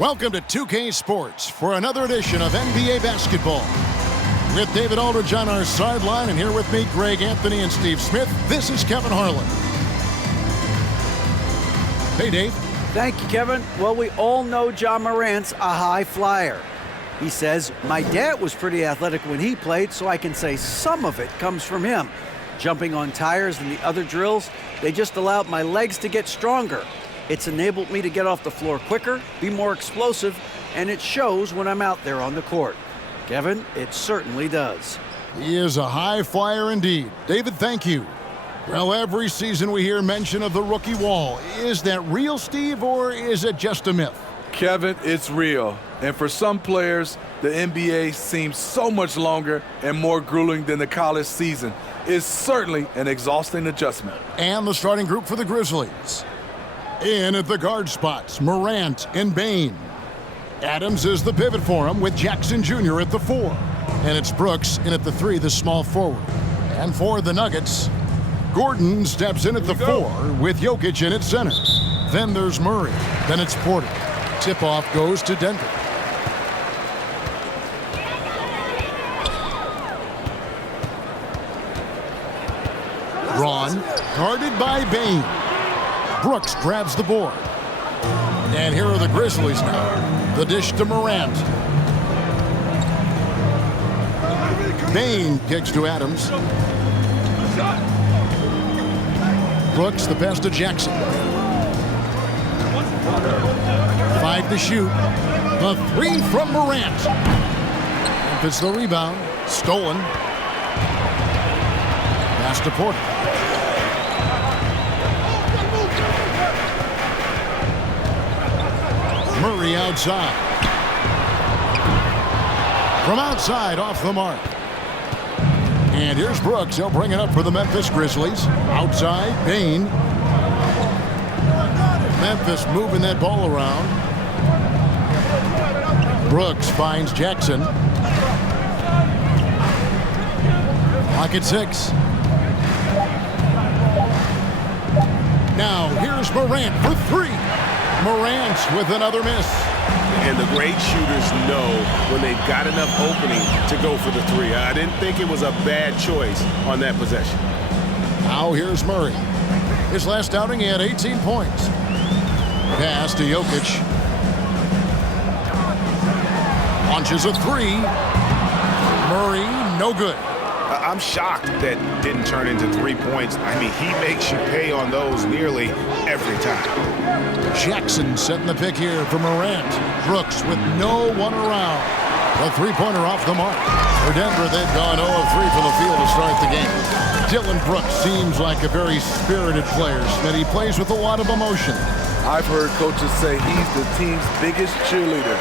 Welcome to 2K Sports for another edition of NBA basketball. With David Aldridge on our sideline, and here with me, Greg Anthony and Steve Smith, this is Kevin Harlan. Hey, Dave. Thank you, Kevin. Well, we all know Ja Morant's a high flyer. He says, my dad was pretty athletic when he played, so I can say some of it comes from him. Jumping on tires and the other drills, they just allowed my legs to get stronger. It's enabled me to get off the floor quicker, be more explosive, and it shows when I'm out there on the court. Kevin, it certainly does. He is a high flyer indeed. David, thank you. Well, every season we hear mention of the rookie wall. Is that real, Steve, or is it just a myth? Kevin, it's real. And for some players, the NBA seems so much longer and more grueling than the college season. It's certainly an exhausting adjustment. And the starting group for the Grizzlies. In at the guard spots, Morant and Bane. Adams is the pivot for him with Jackson Jr. at the 4. And it's Brooks in at the 3, the small forward. And for the Nuggets, Gordon steps in at the 4 with Jokic in at center. Then there's Murray. Then it's Porter. Tip-off goes to Denver. Braun, guarded by Bane. Brooks grabs the board. And here are the Grizzlies now. The dish to Morant. Bane kicks to Adams. Brooks, the pass to Jackson. 5 to shoot. The 3 from Morant. It's the rebound. Stolen. Pass to Porter. Murray outside. From outside, off the mark. And here's Brooks. He'll bring it up for the Memphis Grizzlies. Outside, Bane. Memphis moving that ball around. Brooks finds Jackson. Clock at 6. Now here's Morant for 3. Morant with another miss. And the great shooters know when they've got enough opening to go for the 3. I didn't think it was a bad choice on that possession. Now here's Murray. His last outing, he had 18 points. Pass to Jokic. Launches a 3. Murray, no good. I'm shocked that didn't turn into 3 points. I mean, he makes you pay on those nearly every time. Jackson setting the pick here for Morant. Brooks with no one around. The three-pointer off the mark. For Denver, they've gone 0 of 3 from the field to start the game. Dillon Brooks seems like a very spirited player, and he plays with a lot of emotion. I've heard coaches say he's the team's biggest cheerleader,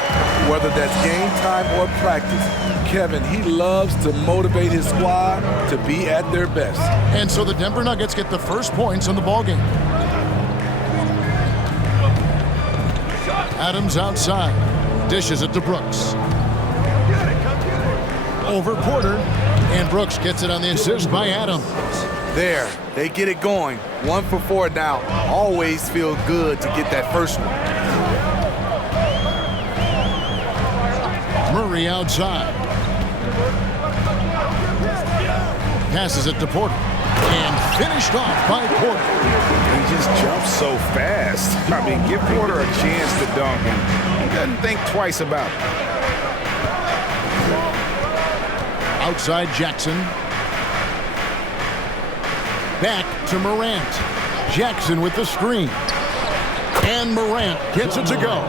whether that's game time or practice. Kevin, he loves to motivate his squad to be at their best. And so the Denver Nuggets get the first points in the ballgame. Adams outside. Dishes it to Brooks. Over Porter. And Brooks gets it on the assist by Adams. There, they get it going. 1 for 4 now. Always feel good to get that first one. Murray outside. Passes it to Porter. And finished off by Porter. He just jumps so fast. I mean, give Porter a chance to dunk, and he doesn't think twice about it. Outside Jackson. Back to Morant. Jackson with the screen. And Morant gets it to go.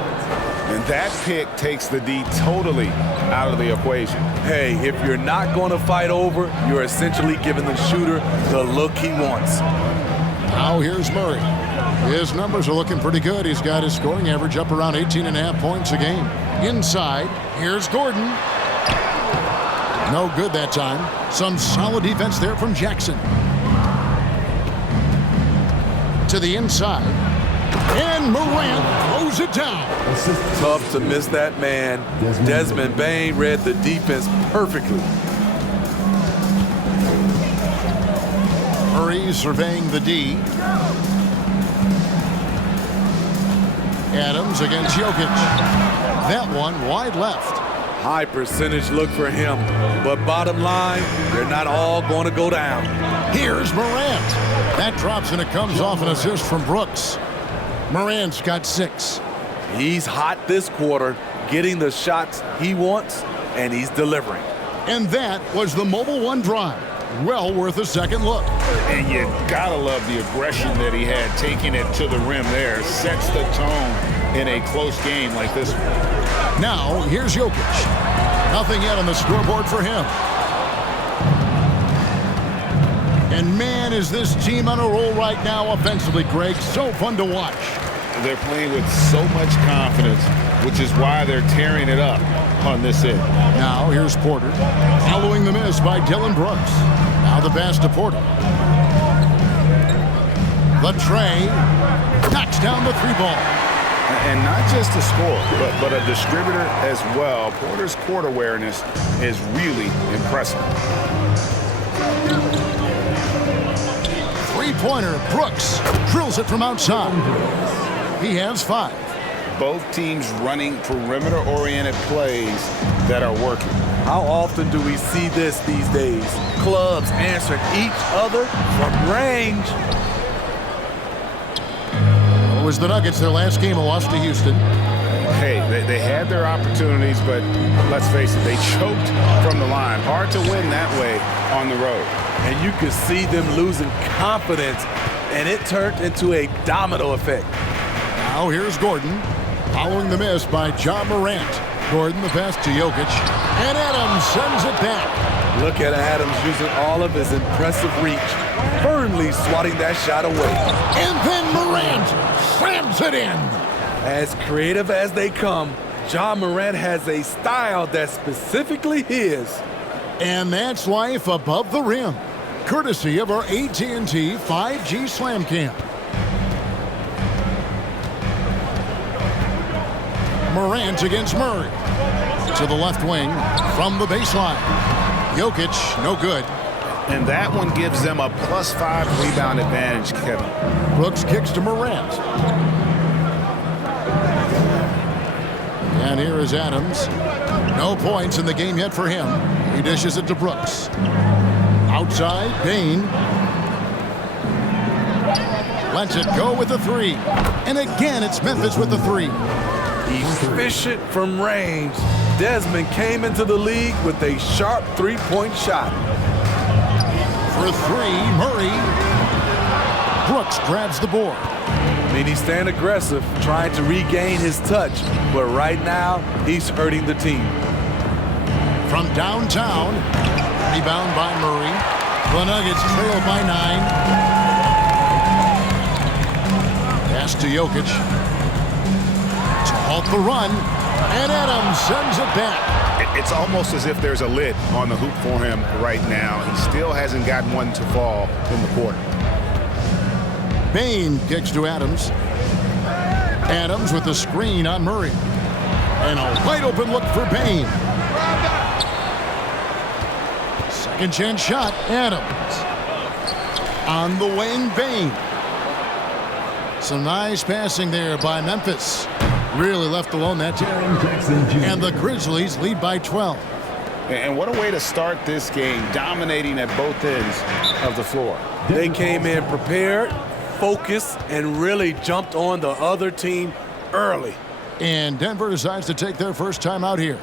And that pick takes the D totally out of the equation. Hey, if you're not going to fight over, you're essentially giving the shooter the look he wants. Now here's Murray. His numbers are looking pretty good. He's got his scoring average up around 18.5 points a game. Inside, here's Gordon. No good that time. Some solid defense there from Jackson. To the inside. And Morant throws it down. Tough to miss that man. Desmond Bane read the defense perfectly. Murray surveying the D. Adams against Jokic. That one wide left. High percentage look for him, but bottom line, they're not all going to go down. Here's Morant. That drops and it comes off an assist from Brooks. Morant's got 6. He's hot this quarter, getting the shots he wants, and he's delivering. And that was the Mobile One drive. Well worth a second look. And you gotta love the aggression that he had, taking it to the rim there. Sets the tone in a close game like this one. Now, here's Jokic. Nothing yet on the scoreboard for him. And man, is this team on a roll right now offensively, Greg. So fun to watch. They're playing with so much confidence, which is why they're tearing it up on this end. Now, here's Porter. Following the miss by Dillon Brooks. Now the pass to Porter. The tray. Knocks down the 3-ball. And not just a scorer, but a distributor as well. Porter's court awareness is really impressive. Three-pointer. Brooks drills it from outside. He has 5. Both teams running perimeter-oriented plays that are working. How often do we see this these days? Clubs answering each other from range. It was the Nuggets, their last game, a loss to Houston. Hey, they had their opportunities, but let's face it, they choked from the line. Hard to win that way on the road. And you could see them losing confidence, and it turned into a domino effect. Now here's Gordon. Following the miss by John Morant. Gordon the pass to Jokic. And Adams sends it back. Look at Adams using all of his impressive reach, firmly swatting that shot away. And then Morant slams it in. As creative as they come, John Morant has a style that's specifically his. And that's life above the rim, courtesy of our AT&T 5G Slam Cam. Morant against Murray. To the left wing from the baseline. Jokic, no good. And that one gives them a +5 rebound advantage, Kevin. Brooks kicks to Morant. And here is Adams. No points in the game yet for him. He dishes it to Brooks. Outside, Bain. Lets it go with the 3. And again, it's Memphis with the 3. Efficient from range. Desmond came into the league with a sharp 3-point shot. For 3, Murray. Brooks grabs the board. I mean, he's staying aggressive, trying to regain his touch, but right now, he's hurting the team. From downtown, rebound by Murray. The Nuggets trail by 9. Pass to Jokic. To halt the run, and Adams sends it back. It's almost as if there's a lid on the hoop for him right now. He still hasn't gotten one to fall in the quarter. Bain kicks to Adams. Adams with the screen on Murray. And a wide open look for Bain. Second chance shot, Adams. On the wing, Bain. Some nice passing there by Memphis. Really left alone that time. And the Grizzlies lead by 12. And what a way to start this game, dominating at both ends of the floor. They came in prepared, focused, and really jumped on the other team early. And Denver decides to take their first time out here.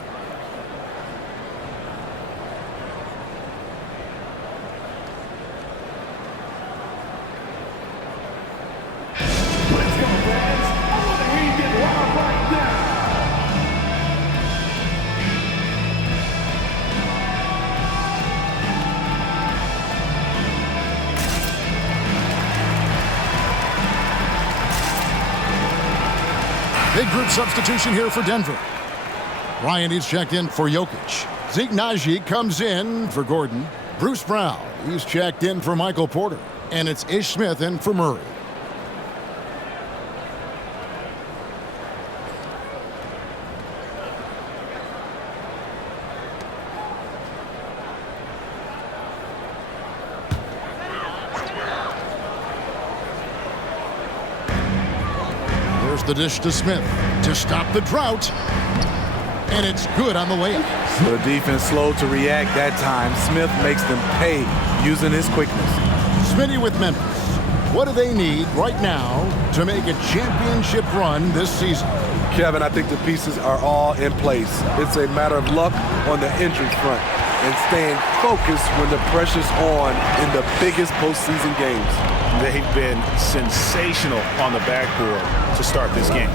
Big group substitution here for Denver. Ryan is checked in for Jokic. Zeke Naji comes in for Gordon. Bruce Brown, he's checked in for Michael Porter. And it's Ish Smith in for Murray. the dish to Smith to stop the drought. And it's good on the way up. The defense slow to react that time. Smith makes them pay using his quickness. Smitty with Memphis. What do they need right now to make a championship run this season? Kevin, I think the pieces are all in place. It's a matter of luck on the injury front and staying focused when the pressure's on in the biggest postseason games. They've been sensational on the backboard to start this game.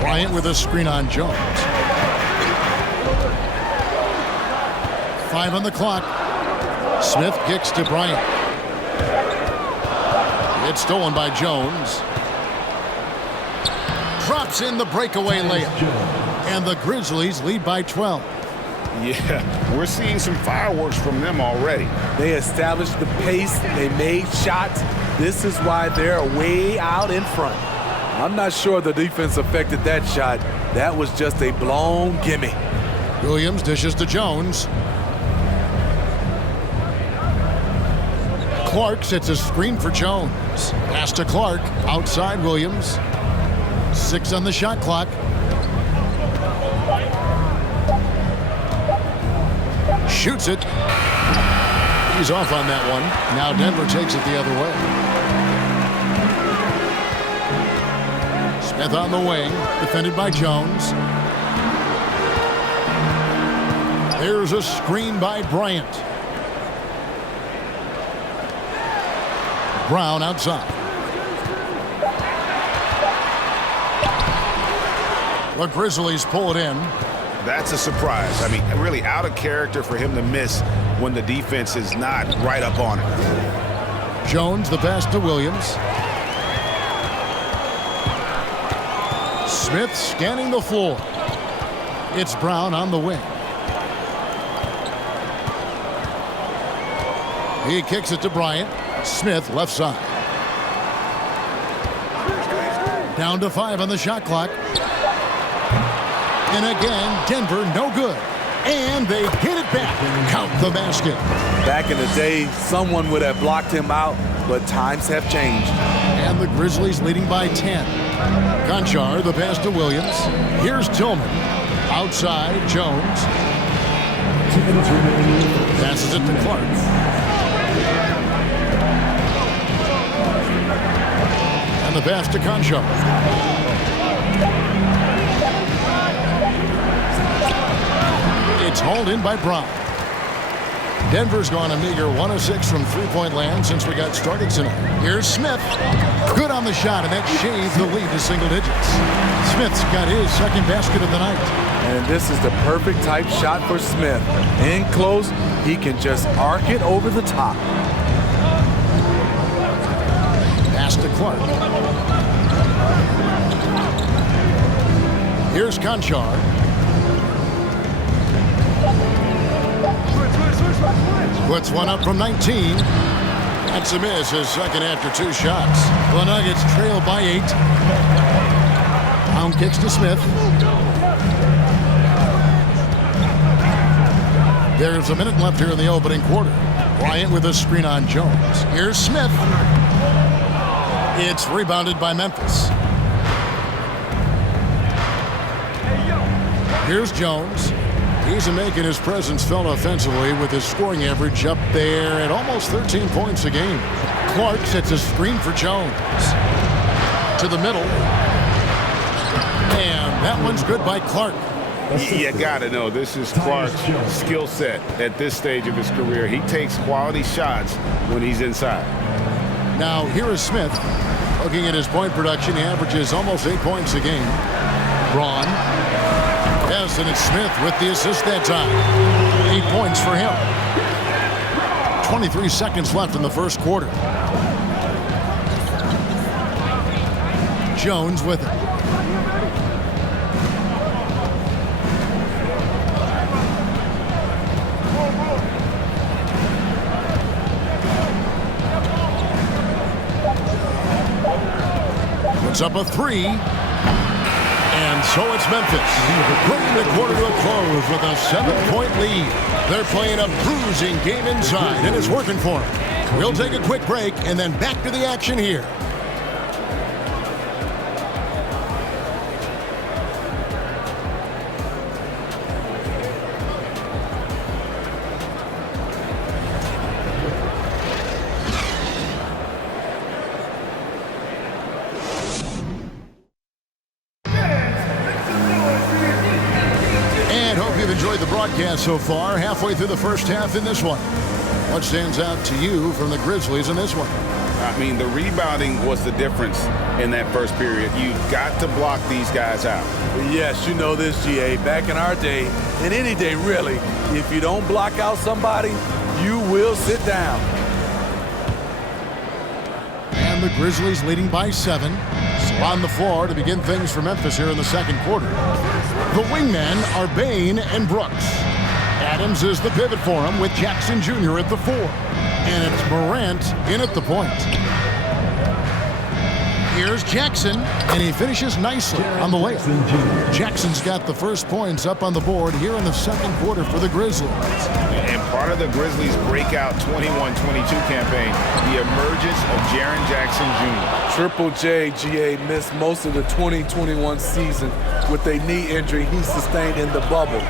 Bryant with a screen on Jones. 5 on the clock. Smith kicks to Bryant. It's stolen by Jones. Drops in the breakaway layup. And the Grizzlies lead by 12. Yeah, we're seeing some fireworks from them already. They established the pace. They made shots. This is why they're way out in front. I'm not sure the defense affected that shot. That was just a blown gimme. Williams dishes to Jones. Clark sets a screen for Jones. Pass to Clark. Outside Williams. 6 on the shot clock. Shoots it. He's off on that one. Now Denver takes it the other way. Smith on the wing. Defended by Jones. There's a screen by Bryant. Brown outside. The Grizzlies pull it in. That's a surprise. I mean, really out of character for him to miss when the defense is not right up on it. Jones, the pass to Williams. Smith scanning the floor. It's Brown on the wing. He kicks it to Bryant. Smith left side. Down to 5 on the shot clock. And again, Denver no good. And they hit it back. Count the basket. Back in the day, someone would have blocked him out, but times have changed. And the Grizzlies leading by 10. Conchar, the pass to Williams. Here's Tillman. Outside, Jones. Passes it to Clark. And the pass to Conchar. It's hauled in by Brown. Denver's gone a meager 1 of 6 from three-point land since we got started tonight. Here's Smith. Good on the shot, and that shaved the lead to single digits. Smith's got his second basket of the night. And this is the perfect type shot for Smith. In close, he can just arc it over the top. Pass to Clark. Here's Conchar. Puts one up from 19. That's a miss, his second after 2 shots. The Nuggets trail by 8. Brown kicks to Smith. There's a minute left here in the opening quarter. Bryant with a screen on Jones. Here's Smith. It's rebounded by Memphis. Here's Jones. He's making his presence felt offensively with his scoring average up there at almost 13 points a game. Clark sets a screen for Jones. To the middle. And that one's good by Clark. You gotta know, this is Clark's skill set at this stage of his career. He takes quality shots when he's inside. Now here is Smith. Looking at his point production, he averages almost 8 points a game. Braun. Yes, and it's Smith with the assist that time. 8 points for him. 23 seconds left in the first quarter. Jones with it. Puts up a 3. And so it's Memphis, bringing the quarter to a close with a 7-point lead. They're playing a bruising game inside, and it's working for them. We'll take a quick break and then back to the action here. broadcast so far, halfway through the first half in this one. What stands out to you from the Grizzlies in this one? I mean, the rebounding was the difference in that first period. You've got to block these guys out. Yes, you know this, GA. Back in our day, and any day really, if you don't block out somebody, you will sit down. And the Grizzlies leading by 7. So on the floor to begin things for Memphis here in the second quarter. The wingmen are Bane and Brooks. Adams is the pivot for him with Jackson Jr. at the 4. And it's Morant in at the point. Here's Jackson, and he finishes nicely on the layup. Jackson's got the first points up on the board here in the second quarter for the Grizzlies. And part of the Grizzlies' breakout 21-22 campaign, the emergence of Jaren Jackson Jr. Triple J, GA, missed most of the 2021 season with a knee injury he sustained in the bubble.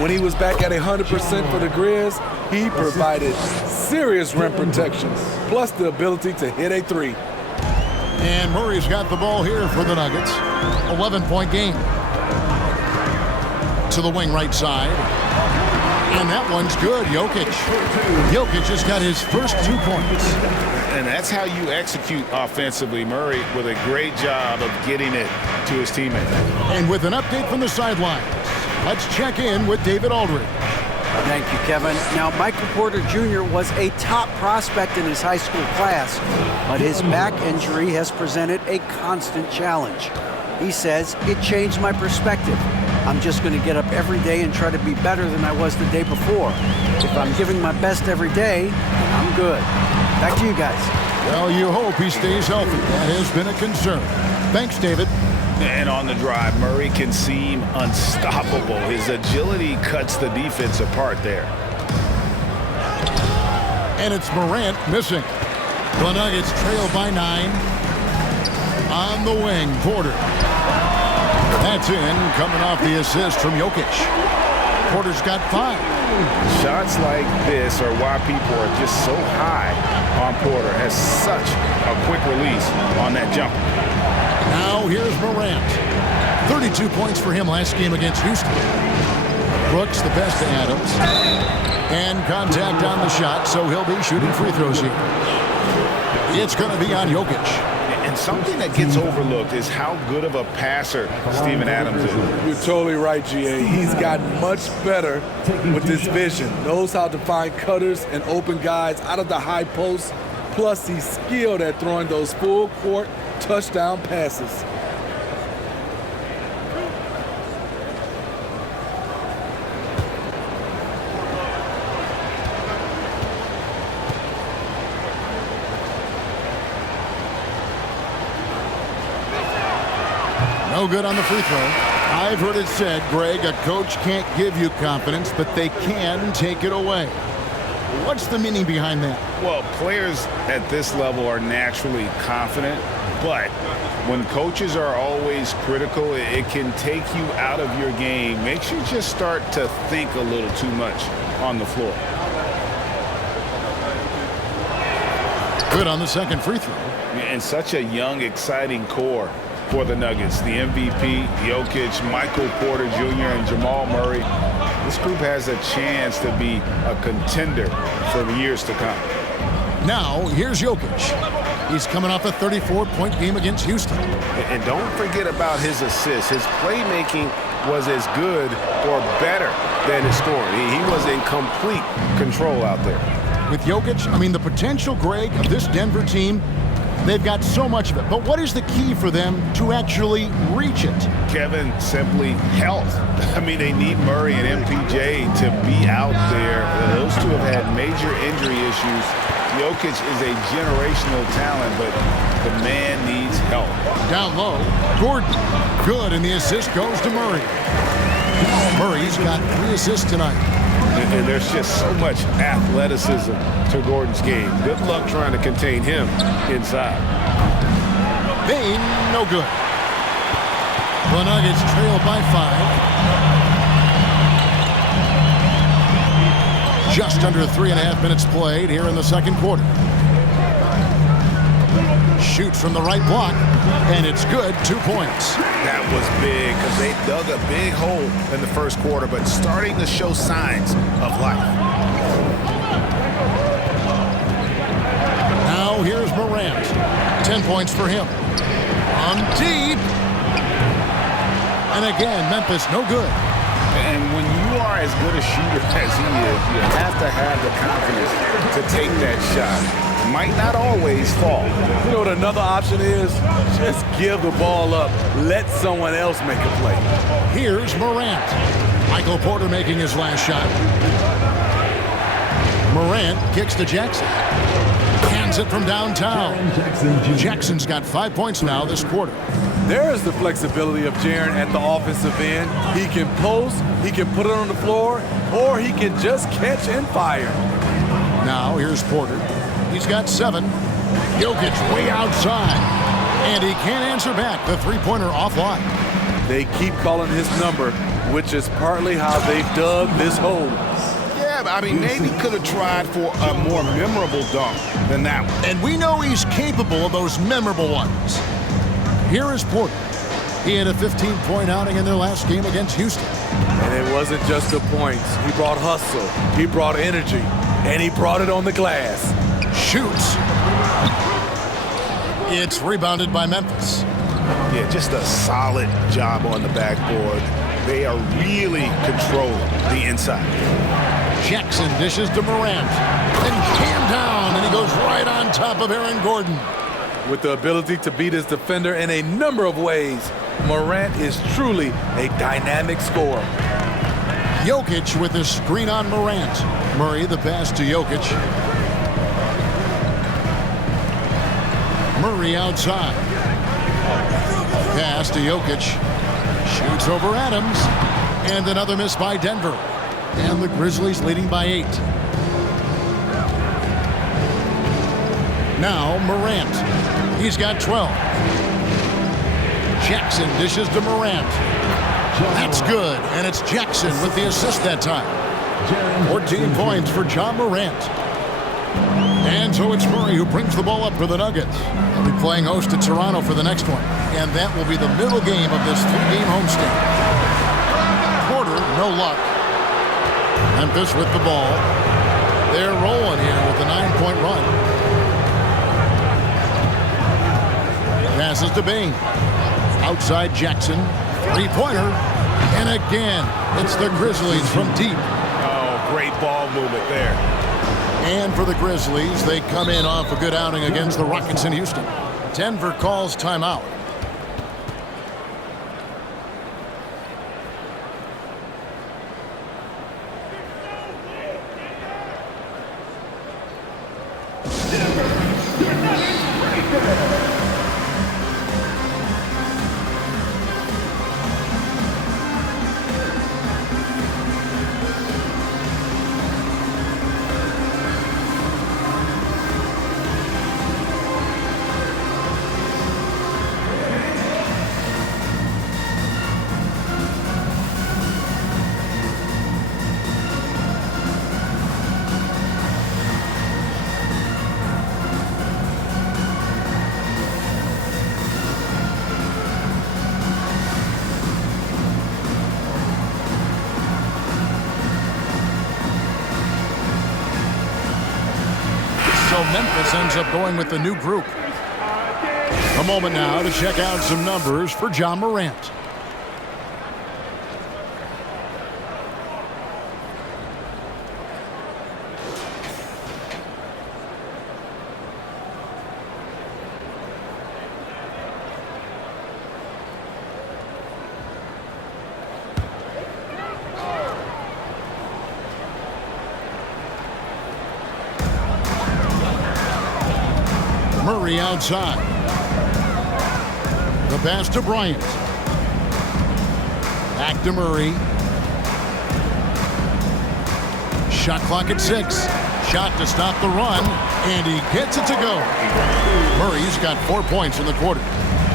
When he was back at 100% for the Grizz, he provided serious rim protection, plus the ability to hit a 3. And Murray's got the ball here for the Nuggets. 11-point game. To the wing right side. And that one's good. Jokic just got his first 2 points. And that's how you execute offensively. Murray with a great job of getting it to his teammates. And with an update from the sidelines, let's check in with David Aldridge. Thank you, Kevin. Now, Michael Porter Jr. was a top prospect in his high school class, but his back injury has presented a constant challenge. He says, it changed my perspective. I'm just going to get up every day and try to be better than I was the day before. If I'm giving my best every day, I'm good. Back to you guys. Well, you hope he stays healthy. That has been a concern. Thanks, David. And on the drive, Murray can seem unstoppable. His agility cuts the defense apart there. And it's Morant missing. The Nuggets trail by 9. On the wing, Porter. That's in, coming off the assist from Jokic. Porter's got 5. Shots like this are why people are just so high on Porter. Has such a quick release on that jumper. Now here's Morant. 32 points for him last game against Houston. Brooks the best to Adams. And contact on the shot, so he'll be shooting free throws here. It's going to be on Jokic. And something that gets overlooked is how good of a passer Steven Adams is. You're totally right, GA. He's gotten much better with his vision. Knows how to find cutters and open guys out of the high post. Plus, he's skilled at throwing those full court touchdown passes. No good on the free throw. I've heard it said, Greg, a coach can't give you confidence, but they can take it away. What's the meaning behind that? Well, players at this level are naturally confident, but when coaches are always critical, it can take you out of your game. Makes you just start to think a little too much on the floor. Good on the second free throw. And such a young, exciting core for the Nuggets. The MVP, Jokic, Michael Porter Jr., and Jamal Murray. This group has a chance to be a contender for years to come. Now, here's Jokic. He's coming off a 34-point game against Houston. And don't forget about his assists. His playmaking was as good or better than his scoring. He was in complete control out there. With Jokic, I mean, the potential, Greg, of this Denver team, they've got so much of it. But what is the key for them to actually reach it? Kevin, simply health. I mean, they need Murray and MPJ to be out there. Those two have had major injury issues. Jokic is a generational talent, but the man needs help. Down low, Gordon. Good, and the assist goes to Murray. Murray's got 3 assists tonight. And there's just so much athleticism to Gordon's game. Good luck trying to contain him inside. Bane, no good. The Nuggets trail by 5. Just under 3.5 minutes played here in the second quarter. Shoots from the right block, and it's good. 2 points. That was big because they dug a big hole in the first quarter, but starting to show signs of life. Now here's Morant. 10 points for him. On deep. And again, Memphis no good. And when you are as good a shooter as he is, you have to have the confidence to take that shot. Might not always fall. You know what another option is? Just give the ball up. Let someone else make a play. Here's Morant. Michael Porter making his last shot. Morant kicks to Jackson. Hands it from downtown. Jackson's got 5 points now this quarter. There's the flexibility of Jaren at the offensive end. He can post, he can put it on the floor, or he can just catch and fire. Now here's Porter. He's got 7. Jokic way outside. And he can't answer back. The three-pointer offline. They keep calling his number, which is partly how they've dug this hole. Yeah, I mean, maybe could have tried for a more memorable dunk than that one. And we know he's capable of those memorable ones. Here is Porter. He had a 15-point outing in their last game against Houston. And it wasn't just the points. He brought hustle, he brought energy, and he brought it on the glass. Shoots. It's rebounded by Memphis. Yeah, just a solid job on the backboard. They are really controlling the inside. Jackson dishes to Morant. And jammed down, and he goes right on top of Aaron Gordon. With the ability to beat his defender in a number of ways, Morant is truly a dynamic scorer. Jokic with his screen on Morant. Murray the pass to Jokic. Murray outside. Pass to Jokic. Shoots over Adams. And another miss by Denver. And the Grizzlies leading by 8. Now Morant. He's got 12. Jackson dishes to Morant. That's good. And it's Jackson with the assist that time. 14 points for John Morant. And so it's Murray who brings the ball up for the Nuggets. They'll be playing host to Toronto for the next one. And that will be the middle game of this 3-game homestand. Porter, no luck. Memphis with the ball. They're rolling here with a 9-point run. Passes to Bain. Outside Jackson. Three-pointer. And again, it's the Grizzlies from deep. Oh, great ball movement there. And for the Grizzlies, they come in off a good outing against the Rockets in Houston. Denver calls timeout. So Memphis ends up going with the new group. A moment now to check out some numbers for John Morant. Murray outside. The pass to Bryant. Back to Murray. Shot clock at 6. Shot to stop the run, and he gets it to go. Murray's got 4 points in the quarter.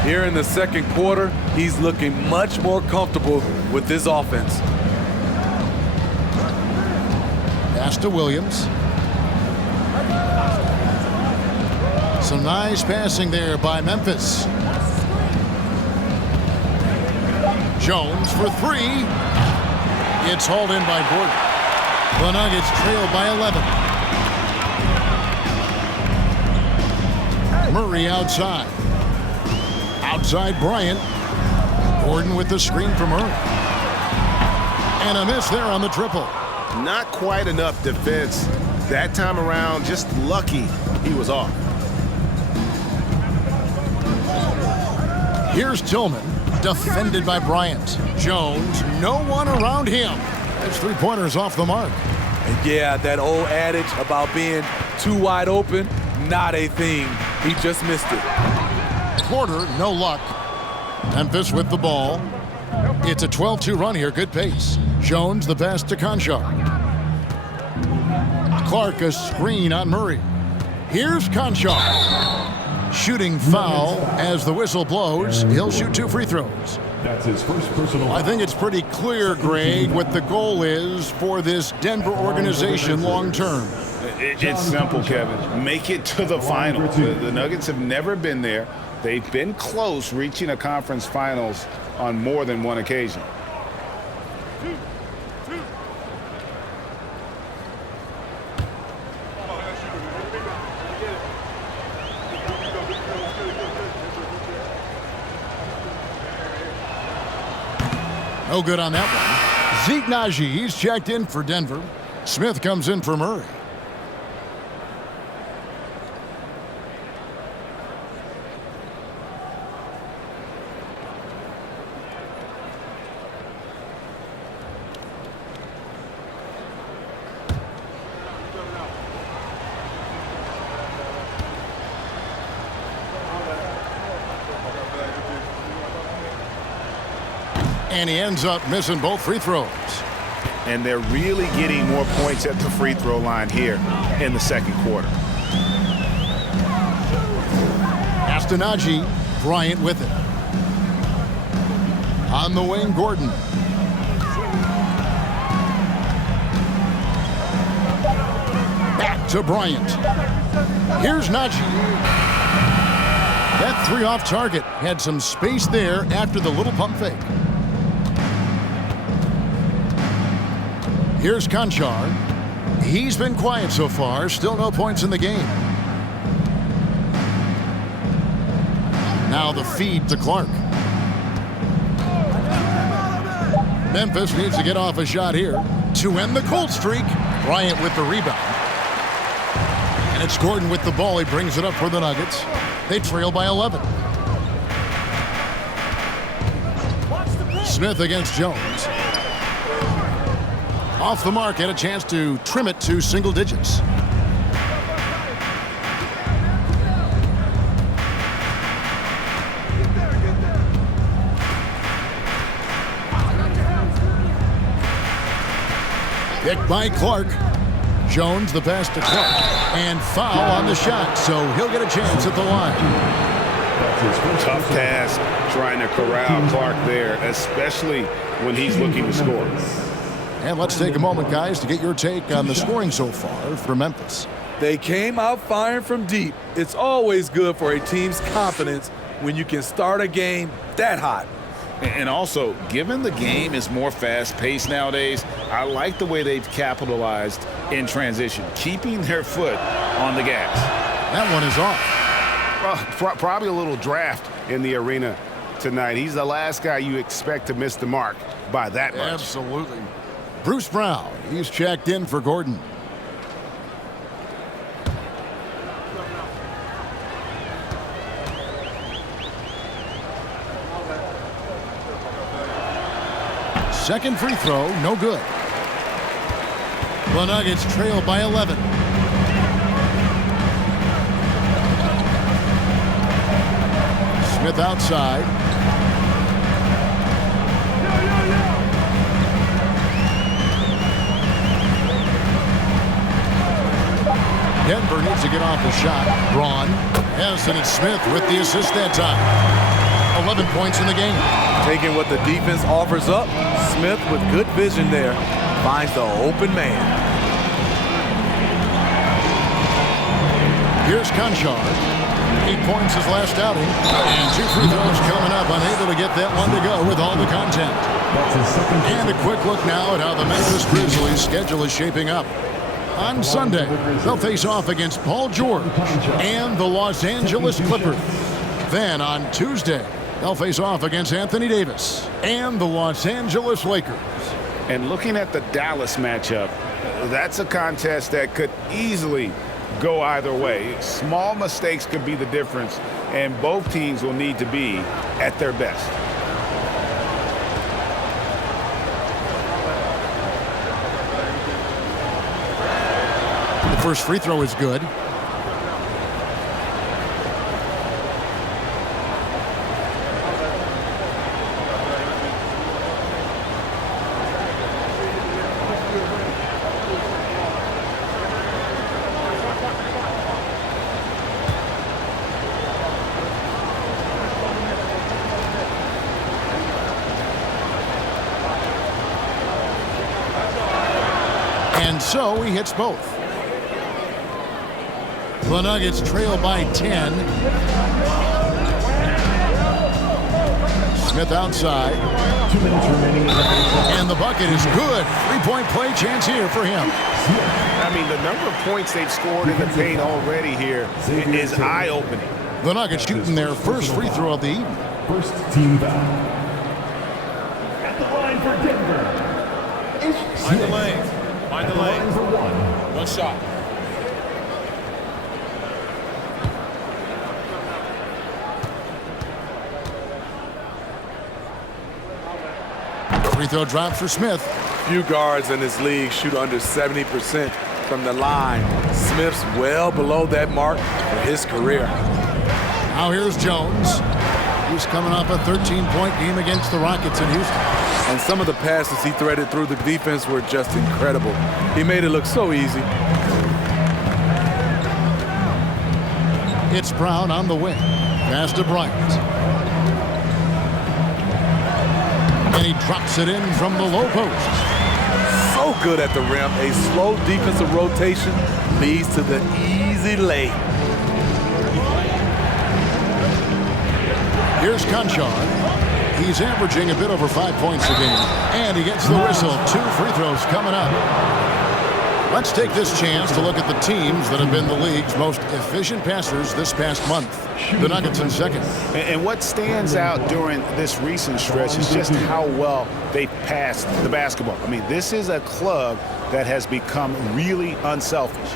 Here in the second quarter, he's looking much more comfortable with this offense. Pass to Williams. Some nice passing there by Memphis. Jones for three. It's hauled in by Gordon. The Nuggets trail by 11. Murray outside. Outside Bryant. Gordon with the screen from Murray. And a miss there on the triple. Not quite enough defense. That time around, just lucky he was off. Here's Tillman, defended by Bryant. Jones, no one around him. His three-pointers off the mark. And yeah, that old adage about being too wide open, not a thing. He just missed it. Porter, no luck. Memphis with the ball. It's a 12-2 run here, good pace. Jones the pass to Conchar. Clark a screen on Murray. Here's Conchar. Shooting foul as the whistle blows. He'll shoot 2 free throws. That's his first personal. I think it's pretty clear, Greg, what the goal is for this Denver organization long term. It's simple, Kevin. Make it to the final. The Nuggets have never been there. They've been close reaching a conference finals on more than one occasion. No good on that one. Zeke Naji, he's checked in for Denver. Smith comes in for Murray. And he ends up missing both free throws. And they're really getting more points at the free throw line here in the second quarter. Astanaji, Bryant with it. On the wing, Gordon. Back to Bryant. Here's Naji. That three off target had some space there after the little pump fake. Here's Conchar. He's been quiet so far. Still no points in the game. Now the feed to Clark. Memphis needs to get off a shot here to end the cold streak. Bryant with the rebound. And it's Gordon with the ball. He brings it up for the Nuggets. They trail by 11. Smith against Jones. Off the mark, had a chance to trim it to single digits. Picked by Clark. Jones the pass to Clark. And foul on the shot, so he'll get a chance at the line. Tough task trying to corral Clark there, especially when he's looking to score. And let's take a moment, guys, to get your take on the scoring so far for Memphis. They came out firing from deep. It's always good for a team's confidence when you can start a game that hot. And also, given the game is more fast-paced nowadays, I like the way they've capitalized in transition, keeping their foot on the gas. That one is off. Well, probably a little draft in the arena tonight. He's the last guy you expect to miss the mark by that much. Absolutely. Bruce Brown, he's checked in for Gordon. Second free throw, no good. The Nuggets trail by 11. Smith outside. Denver needs to get off the shot. Braun. Yes, and it's Smith with the assist that time. 11 points in the game. Taking what the defense offers up, Smith with good vision there finds the open man. Here's Conchar. 8 points his last outing. And 2 free throws coming up. Unable to get that one to go with all the contact. And a quick look now at how the Memphis Grizzlies schedule is shaping up. On Sunday, they'll face off against Paul George and the Los Angeles Clippers. Then on Tuesday, they'll face off against Anthony Davis and the Los Angeles Lakers. And looking at the Dallas matchup, that's a contest that could easily go either way. Small mistakes could be the difference, and both teams will need to be at their best. The first free throw is good. And so he hits both. The Nuggets trail by 10. Smith outside. 2 minutes remaining. And the bucket is good. 3-point play chance here for him. I mean, the number of points they've scored in the paint already here is eye-opening. The Nuggets shooting their first free throw of the evening. First team foul. At the line for Denver. It's Mind the lane. Mind the lane. line for one. One shot. Free throw drop for Smith. Few guards in this league shoot under 70% from the line. Smith's well below that mark for his career. Now here's Jones. He's coming off a 13-point game against the Rockets in Houston. And some of the passes he threaded through the defense were just incredible. He made it look so easy. It's Brown on the wing. Pass to Bryant. And he drops it in from the low post. So good at the rim. A slow defensive rotation leads to the easy lay. Here's Conchard. He's averaging a bit over 5 points a game. And he gets the whistle. 2 free throws coming up. Let's take this chance to look at the teams that have been the league's most efficient passers this past month. The Nuggets in second. And what stands out during this recent stretch is just how well they passed the basketball. I mean, this is a club that has become really unselfish.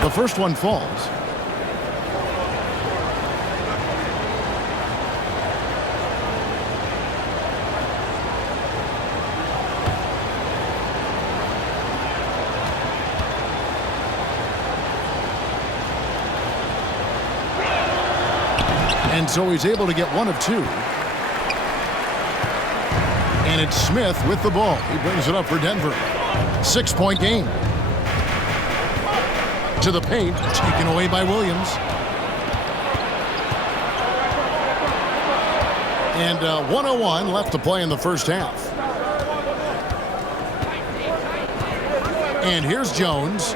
The first one falls. And so he's able to get 1 of 2. And it's Smith with the ball. He brings it up for Denver. 6-point game. To the paint, taken away by Williams. And 1:01 left to play in the first half. And here's Jones.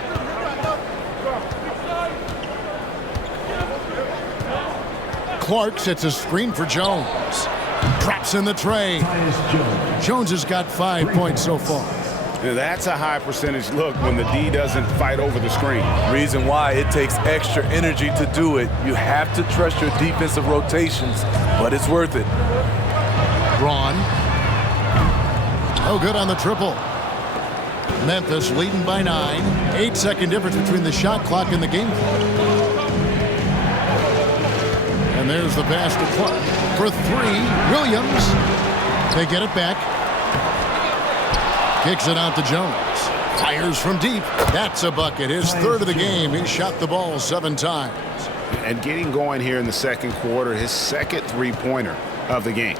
Clark sets a screen for Jones. Drops in the tray. Jones has got 5 points so far. That's a high percentage look when the D doesn't fight over the screen. Reason why it takes extra energy to do it. You have to trust your defensive rotations, but it's worth it. Braun. No good on the triple. Memphis leading by 9. 8-second difference between the shot clock and the game clock. And there's the pass to Clark. For 3, Williams. They get it back. Kicks it out to Jones. Fires from deep. That's a bucket. His third of the game. He shot the ball 7 times. And getting going here in the second quarter, his second three-pointer of the game.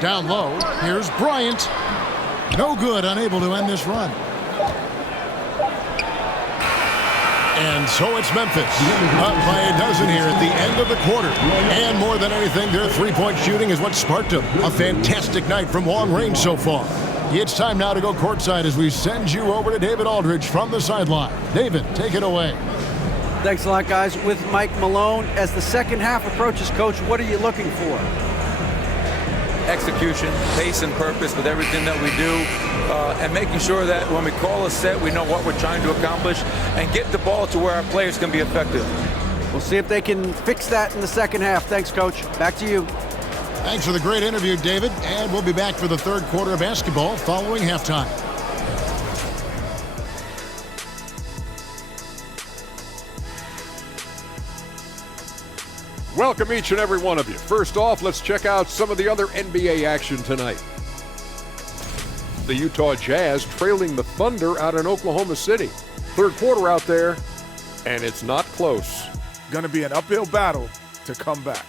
Down low, here's Bryant. No good, unable to end this run. And so it's Memphis, up by a dozen here at the end of the quarter. And more than anything, their three-point shooting is what sparked them. A fantastic night from long range so far. It's time now to go courtside as we send you over to David Aldridge from the sideline. David, take it away. Thanks a lot, guys. With Mike Malone, as the second half approaches, Coach, what are you looking for? Execution, pace and purpose with everything that we do, and making sure that when we call a set, we know what we're trying to accomplish and get the ball to where our players can be effective. We'll see if they can fix that in the second half. Thanks, Coach. Back to you. Thanks for the great interview, David. And we'll be back for the third quarter of basketball following halftime. Welcome each and every one of you. First off, let's check out some of the other NBA action tonight. The Utah Jazz trailing the Thunder out in Oklahoma City. Third quarter out there, and it's not close. Going to be an uphill battle to come back.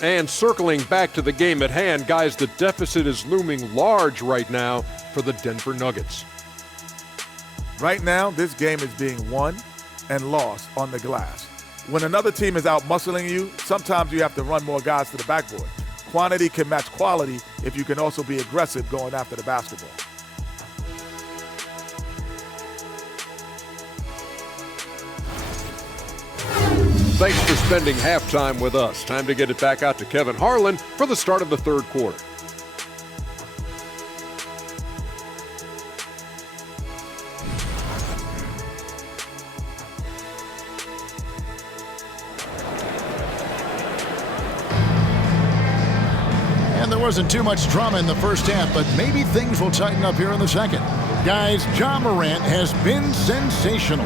And circling back to the game at hand, guys, the deficit is looming large right now for the Denver Nuggets. Right now, this game is being won and lost on the glass. When another team is out muscling you, sometimes you have to run more guys to the backboard. Quantity can match quality if you can also be aggressive going after the basketball. Thanks for spending halftime with us. Time to get it back out to Kevin Harlan for the start of the third quarter. And there wasn't too much drama in the first half, but maybe things will tighten up here in the second. Guys, Ja Morant has been sensational.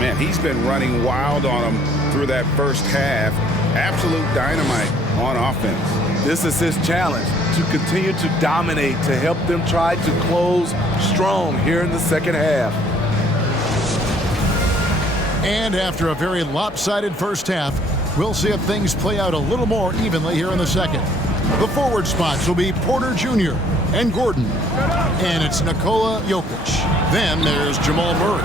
Man, he's been running wild on him through that first half. Absolute dynamite on offense. This is his challenge, to continue to dominate, to help them try to close strong here in the second half. And after a very lopsided first half, we'll see if things play out a little more evenly here in the second. The forward spots will be Porter Jr. and Gordon. And it's Nikola Jokic. Then there's Jamal Murray.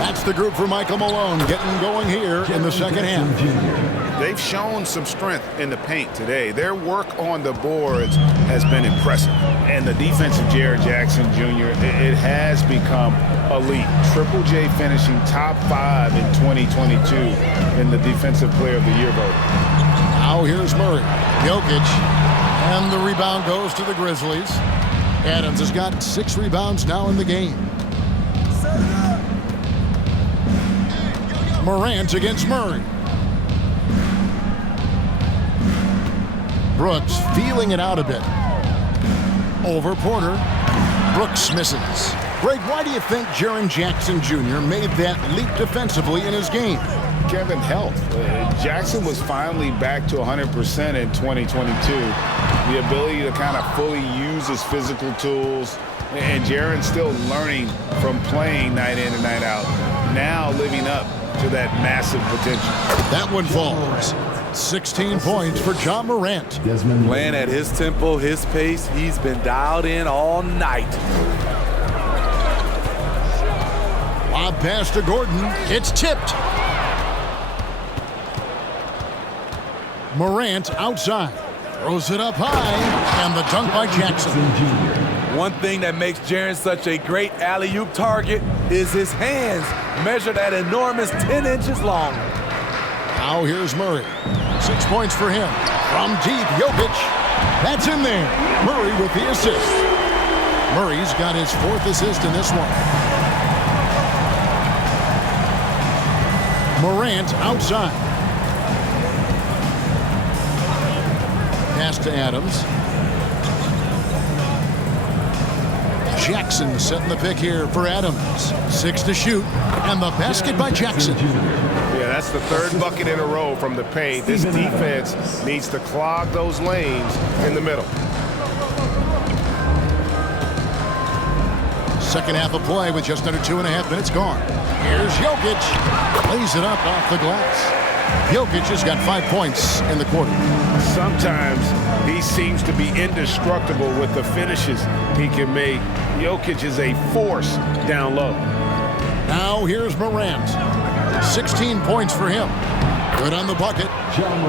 That's the group for Michael Malone getting going here in the second half. They've shown some strength in the paint today. Their work on the boards has been impressive. And the defense of Jaren Jackson Jr., it has become elite. Triple J finishing top 5 in 2022 in the Defensive Player of the Year vote. Now here's Murray. Jokic. And the rebound goes to the Grizzlies. Adams has got 6 rebounds now in the game. Morant against Murray. Brooks feeling it out a bit. Over Porter. Brooks misses. Greg, why do you think Jaren Jackson Jr. made that leap defensively in his game? Kevin, health. Jackson was finally back to 100% in 2022. The ability to kind of fully use his physical tools. And Jaren's still learning from playing night in and night out. Now living up to that massive potential. That one falls. 16 points for Ja Morant. Playing at his tempo, his pace, he's been dialed in all night. Lob pass to Gordon. It's tipped. Morant outside. Throws it up high. And the dunk by Jackson. One thing that makes Jaren such a great alley-oop target is his hands, measured at enormous 10 inches long. Now here's Murray. 6 points for him. From deep, Jokic. That's in there. Murray with the assist. Murray's got his 4th assist in this one. Morant outside. Pass to Adams. Jackson setting the pick here for Adams. 6 to shoot. And the basket by Jackson. Yeah, that's the 3rd bucket in a row from the paint. This defense needs to clog those lanes in the middle. Second half of play with just under 2.5 minutes gone. Here's Jokic. Lays it up off the glass. Jokic has got 5 points in the quarter. Sometimes he seems to be indestructible with the finishes he can make. Jokic is a force down low. Now here's Morant. 16 points for him. Good on the bucket.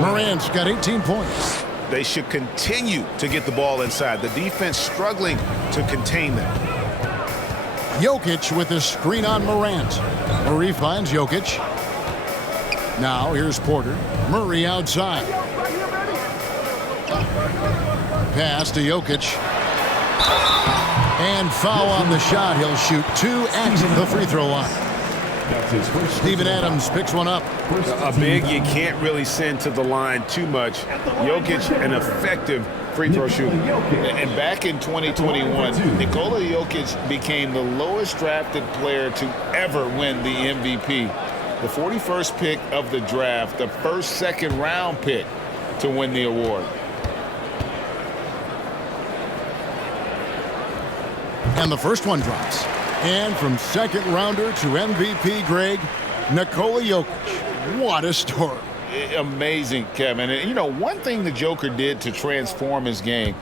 Morant's got 18 points. They should continue to get the ball inside. The defense struggling to contain them. Jokic with a screen on Morant. Murray finds Jokic. Now here's Porter. Murray outside. Pass to Jokic. And foul on the shot. He'll shoot 2 at the free throw line. Steven Adams picks one up. A big you can't really send to the line too much. Jokic, an effective free throw shooter. And back in 2021, Nikola Jokic became the lowest drafted player to ever win the MVP. The 41st pick of the draft, the first second-round pick to win the award. And the first one drops. And from second rounder to MVP, Greg, Nikola Jokic. What a story. Amazing, Kevin. And, you know, one thing the Joker did to transform his game,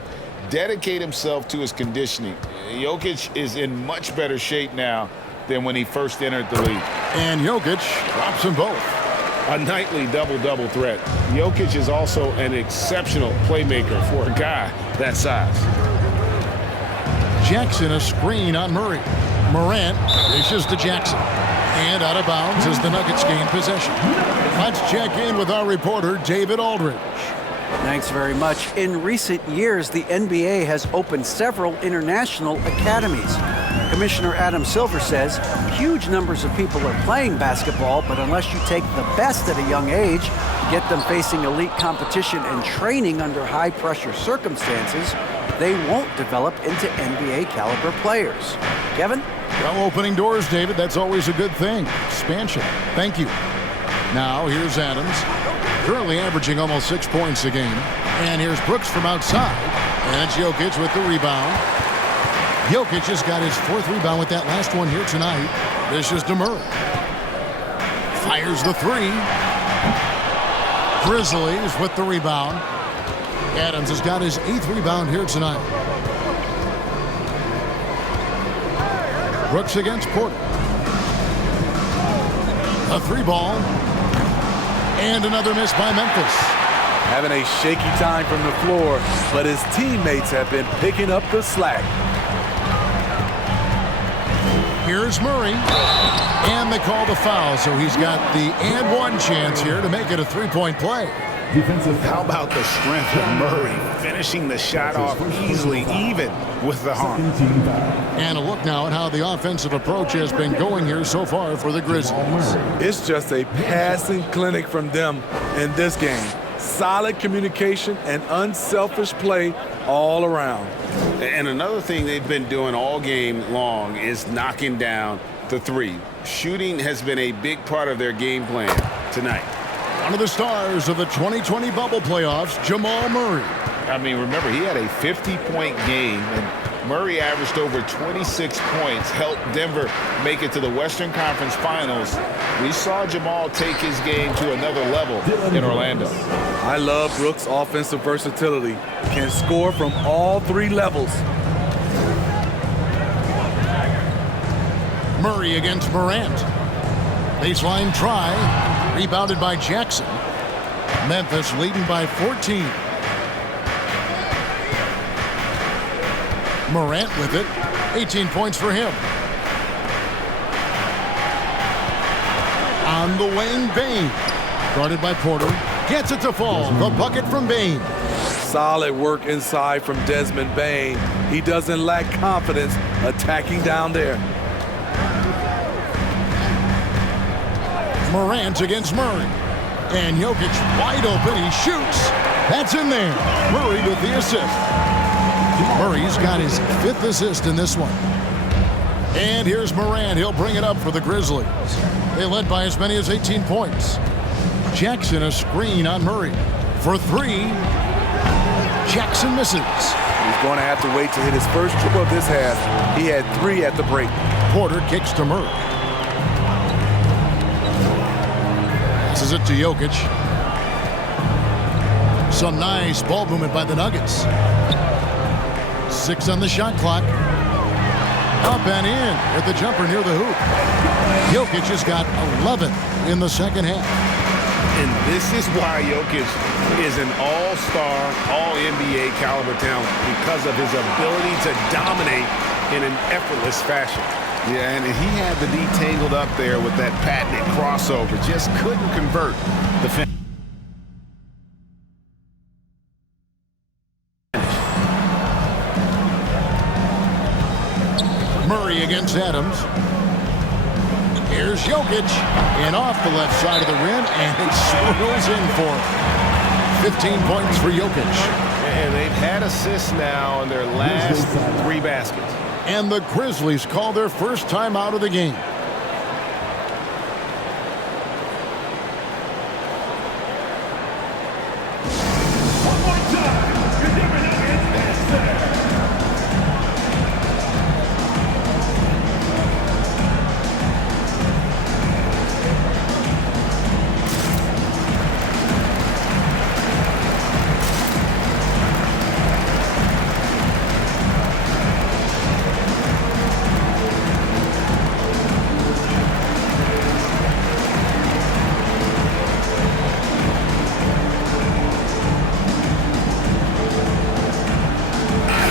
dedicate himself to his conditioning. Jokic is in much better shape now than when he first entered the league. And Jokic drops them both. A nightly double-double threat. Jokic is also an exceptional playmaker for a guy that size. Jackson a screen on Murray. Morant dishes to Jackson. And out of bounds as the Nuggets gain possession. Let's check in with our reporter, David Aldridge. Thanks very much. In recent years, the NBA has opened several international academies. Commissioner Adam Silver says huge numbers of people are playing basketball, but unless you take the best at a young age, get them facing elite competition and training under high-pressure circumstances, they won't develop into NBA-caliber players. Kevin? Well, opening doors, David. That's always a good thing. Expansion. Thank you. Now, here's Adams. Currently averaging almost 6 points a game. And here's Brooks from outside. And it's Jokic with the rebound. Jokic has got his 4th rebound with that last one here tonight. This is DeMurray. Fires the 3. Grizzlies with the rebound. Adams has got his 8th rebound here tonight. Brooks against Porter. A 3 ball. And another miss by Memphis. Having a shaky time from the floor, but his teammates have been picking up the slack. Here's Murray. And they call the foul, so he's got the and one chance here to make it a 3-point play. How about the strength of Murray finishing the shot off easily, even with the harm. And a look now at how the offensive approach has been going here so far for the Grizzlies. It's just a passing clinic from them in this game. Solid communication and unselfish play all around. And another thing they've been doing all game long is knocking down the 3. Shooting has been a big part of their game plan tonight. One of the stars of the 2020 bubble playoffs, Jamal Murray. I mean, remember, he had a 50-point game, and Murray averaged over 26 points, helped Denver make it to the Western Conference Finals. We saw Jamal take his game to another level in Orlando. I love Brooks' offensive versatility. Can score from all 3 levels. Murray against Morant. Baseline try. Rebounded by Jackson. Memphis leading by 14. Morant with it. 18 points for him. On the wing, Bane. Guarded by Porter. Gets it to fall. The bucket from Bane. Solid work inside from Desmond Bane. He doesn't lack confidence attacking down there. Morant against Murray. And Jokic wide open. He shoots. That's in there. Murray with the assist. Murray's got his 5th assist in this one. And here's Morant. He'll bring it up for the Grizzlies. They led by as many as 18 points. Jackson a screen on Murray. For 3. Jackson misses. He's going to have to wait to hit his first triple of this half. He had 3 at the break. Porter kicks to Murray. Passes it to Jokic. Some nice ball movement by the Nuggets. 6 on the shot clock. Up and in at the jumper near the hoop. Jokic has got 11 in the second half. And this is why Jokic is an all-star, all-NBA caliber talent, because of his ability to dominate in an effortless fashion. Yeah, and he had the D tangled up there with that patented crossover. Just couldn't convert the finish. Murray against Adams. Here's Jokic, and off the left side of the rim, and it swirls in for 15 points for Jokic. And they've had assists now in their last 3 baskets. And the Grizzlies call their first time out of the game. One more time. Your Denver Nuggets master.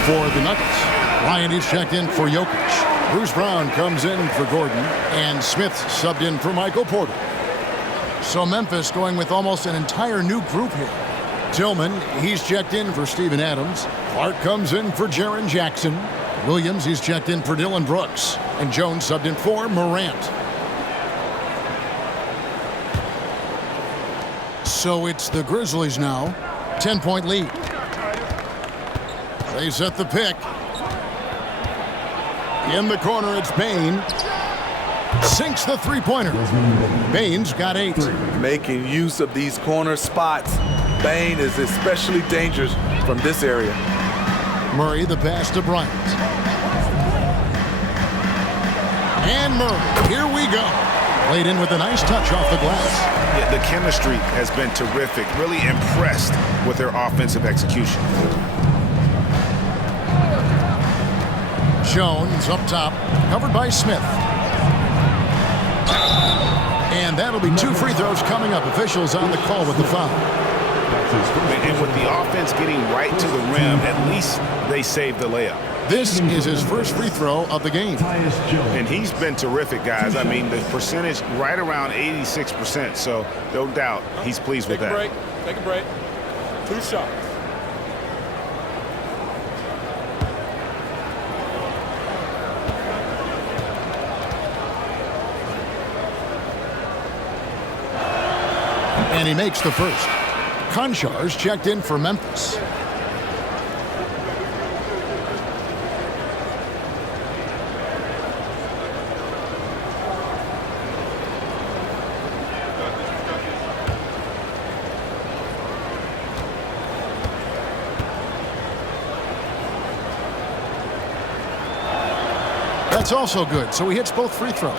For the Nuggets, Ryan is checked in for Jokic. Bruce Brown comes in for Gordon, and Smith subbed in for Michael Porter. So Memphis going with almost an entire new group here. Tillman, he's checked in for Steven Adams. Clark comes in for Jaren Jackson. Williams, he's checked in for Dylan Brooks. And Jones subbed in for Morant. So it's the Grizzlies now. 10-point lead. They set the pick. In the corner, it's Bain. Sinks the three-pointer. Bain's got 8. Making use of these corner spots. Bain is especially dangerous from this area. Murray, the pass to Bryant. And Murray, here we go. Played in with a nice touch off the glass. Yeah, the chemistry has been terrific. Really impressed with their offensive execution. Jones up top, covered by Smith. And that'll be 2 free throws coming up. Officials on the call with the foul. And with the offense getting right to the rim, at least they saved the layup. This is his first free throw of the game. And he's been terrific, guys. I mean, the percentage right around 86%, so no doubt he's pleased with that. Take a break. 2 shots. And he makes the first. Konchar's checked in for Memphis. That's also good, so he hits both free throws.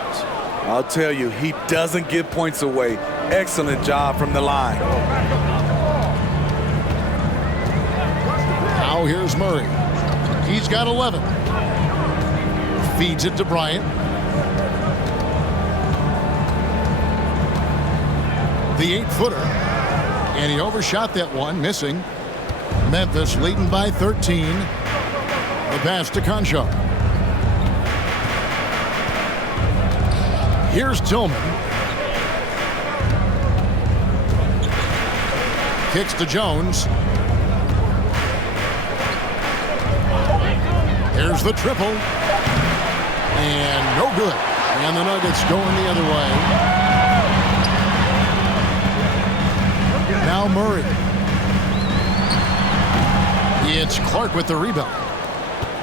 I'll tell you, he doesn't give points away. Excellent job from the line. Now here's Murray. He's got 11. Feeds it to Bryant. The 8-footer. And he overshot that one, missing. Memphis leading by 13. The pass to Konchar. Here's Tillman. Kicks to Jones. Here's the triple. And no good. And the Nuggets going the other way. Now Murray. It's Clark with the rebound.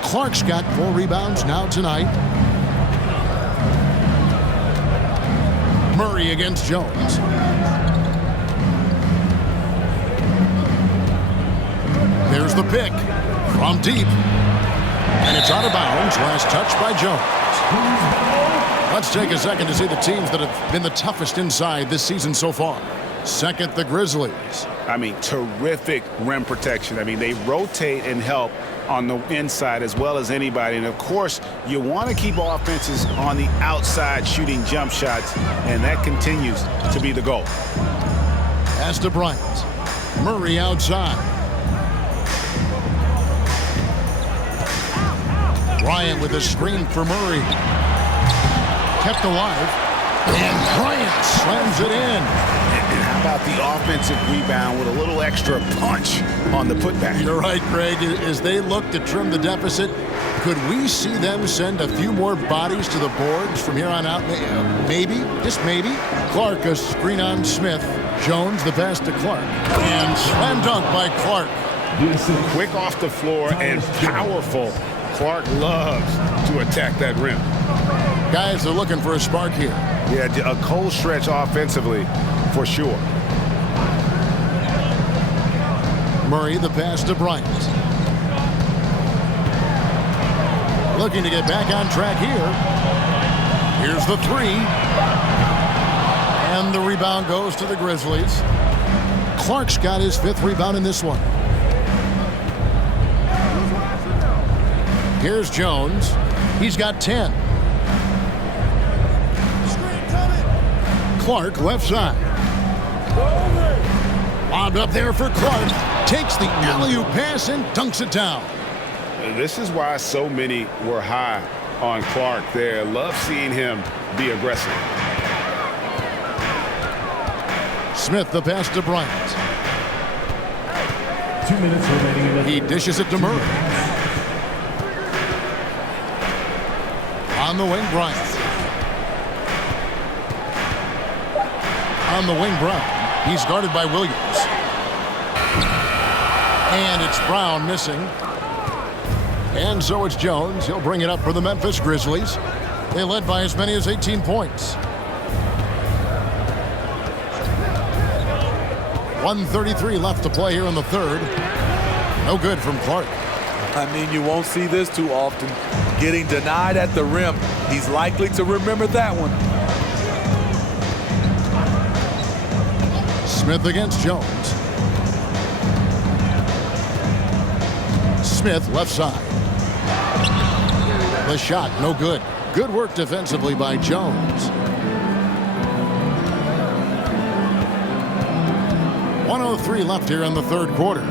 Clark's got 4 rebounds now tonight. Murray against Jones. There's the pick from deep. And it's out of bounds. Last touch by Jones. Let's take a second to see the teams that have been the toughest inside this season so far. Second, the Grizzlies. I mean, terrific rim protection. I mean, they rotate and help on the inside as well as anybody. And, of course, you want to keep offenses on the outside shooting jump shots, and that continues to be the goal. Pass to Bryant. Murray outside. Bryant with a screen for Murray. Kept alive. And Bryant slams it in. And how about the offensive rebound with a little extra punch on the putback? You're right, Greg. As they look to trim the deficit, could we see them send a few more bodies to the boards from here on out? Maybe, just maybe. Clark, a screen on Smith. Jones, the pass to Clark. And slam dunk by Clark. Quick off the floor and powerful. Clark loves to attack that rim. Guys are looking for a spark here. Yeah, a cold stretch offensively for sure. Murray, the pass to Bryant. Looking to get back on track here. Here's the three. And the rebound goes to the Grizzlies. Clark's got his 5th rebound in this one. Here's Jones. He's got 10. Clark, left side. Lobbed up there for Clark. Takes the alley-oop pass and dunks it down. This is why so many were high on Clark there. Love seeing him be aggressive. Smith, the pass to Bryant. 2 minutes remaining in the He dishes it to Murray. On the wing, Bryant. On the wing, Brown. He's guarded by Williams. And it's Brown missing. And so it's Jones. He'll bring it up for the Memphis Grizzlies. They led by as many as 18 points. 1:33 left to play here in the third. No good from Clark. I mean, you won't see this too often. Getting denied at the rim. He's likely to remember that one. Smith against Jones. Smith left side. The shot, no good. Good work defensively by Jones. 1:03 left here in the third quarter.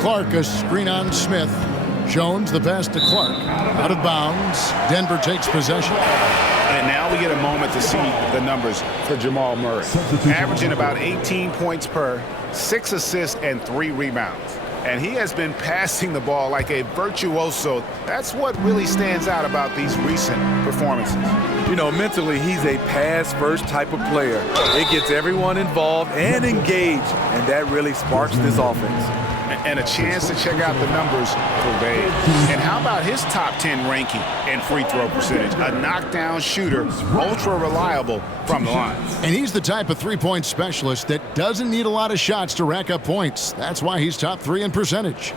Clark, a screen on Smith. Jones, the pass to Clark. Out of bounds. Denver takes possession. And now we get a moment to see the numbers for Jamal Murray. Averaging about 18 points per, 6 assists, and 3 rebounds. And he has been passing the ball like a virtuoso. That's what really stands out about these recent performances. You know, mentally, he's a pass-first type of player. It gets everyone involved and engaged, and that really sparks this offense. And a chance to check out the numbers for Babe. And how about his top 10 ranking and free throw percentage? A knockdown shooter, ultra reliable from the line. And he's the type of three-point specialist that doesn't need a lot of shots to rack up points. That's why he's top 3 in percentage.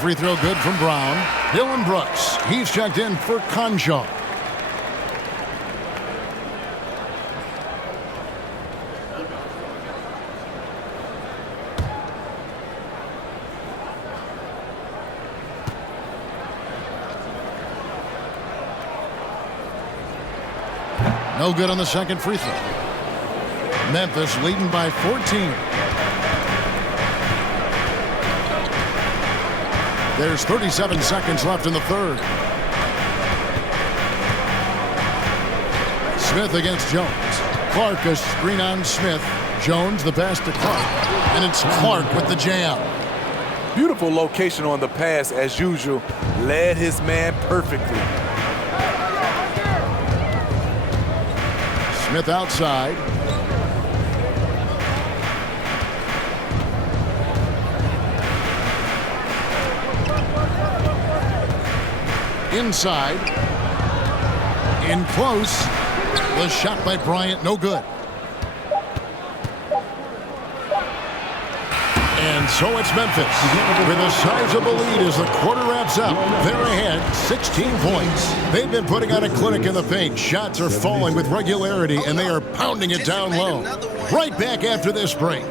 Free throw good from Brown. Dylan Brooks. He's checked in for Conjo. No good on the second free throw. Memphis leading by 14. There's 37 seconds left in the third. Smith against Jones. Clark, a screen on Smith. Jones, the pass to Clark. And it's Clark with the jam. Beautiful location on the pass, as usual. Led his man perfectly. Smith outside. Inside. In close. The shot by Bryant, no good. And so it's Memphis with a sizable lead as the quarter wraps up. They're ahead 16 points. They've been putting on a clinic in the paint. Shots are falling with regularity, and they are pounding it down low. Right back after this break.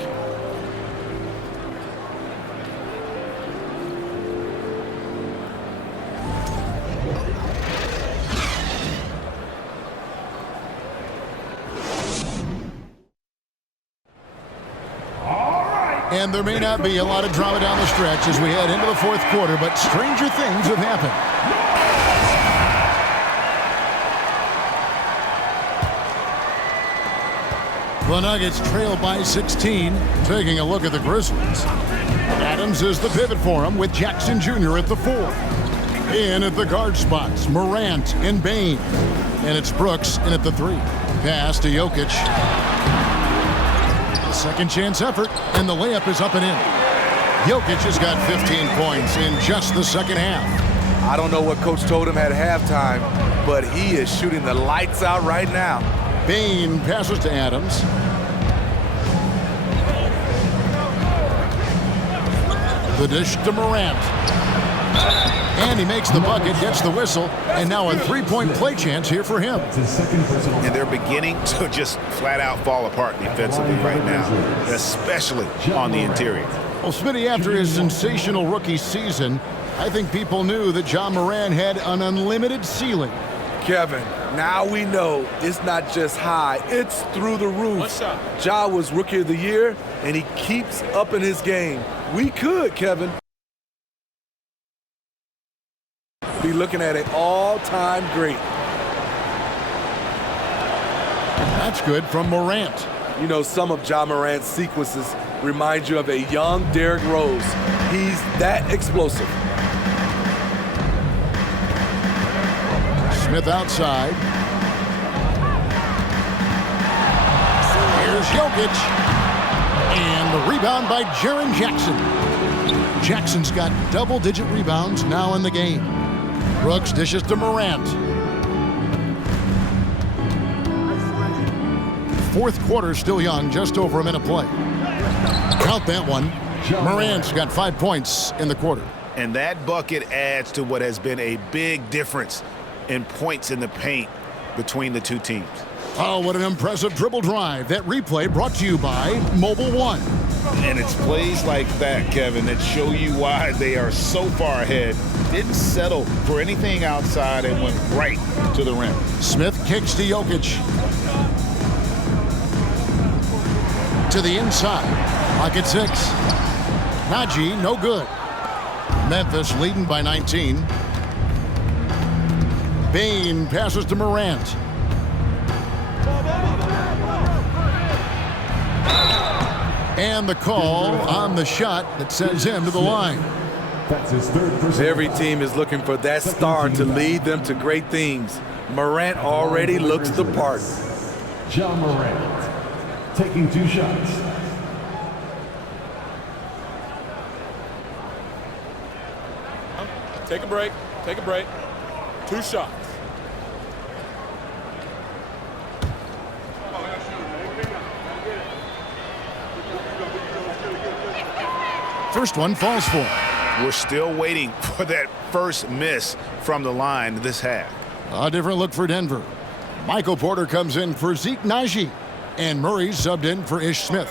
And there may not be a lot of drama down the stretch as we head into the fourth quarter, but stranger things have happened. The Nuggets trail by 16. Taking a look at the Grizzlies. Adams is the pivot for him with Jackson Jr. at the 4. In at the guard spots, Morant and Bane. And it's Brooks in at the 3. Pass to Jokic. Second chance effort, and the layup is up and in. Jokic has got 15 points in just the second half. I don't know what Coach told him at halftime, but he is shooting the lights out right now. Bane passes to Adams. The dish to Morant. And he makes the bucket, gets the whistle, and now a three-point play chance here for him. And they're beginning to just flat out fall apart defensively right now, especially on the interior. Well, Smitty, after his sensational rookie season, I think people knew that Ja Morant had an unlimited ceiling. Kevin, now we know it's not just high, it's through the roof. Ja was Rookie of the Year, and he keeps upping his game. We could, Kevin, be looking at an all-time great. That's good from Morant. You know, some of Ja Morant's sequences remind you of a young Derrick Rose. He's that explosive. Smith outside. Here's Jokic. And the rebound by Jaren Jackson. Jackson's got double-digit rebounds now in the game. Brooks dishes to Morant. Fourth quarter still young, just over a minute play. Count that one. Morant's got 5 points in the quarter. And that bucket adds to what has been a big difference in points in the paint between the two teams. Oh, what an impressive dribble drive. That replay brought to you by Mobile One. And it's plays like that, Kevin, that show you why they are so far ahead. Didn't settle for anything outside and went right to the rim. Smith kicks to Jokic. To the inside. Clock at 6. Najee, no good. Memphis leading by 19. Bane passes to Morant. And the call on the shot that sends him to the line. That's his third personal. Every team is looking for that star to lead them to great things. Morant already looks the part. Ja Morant taking 2 shots. Take a break. Take a break. 2 shots. First one falls for. We're still waiting for that first miss from the line this half. A different look for Denver. Michael Porter comes in for Zeke Najee. And Murray subbed in for Ish Smith.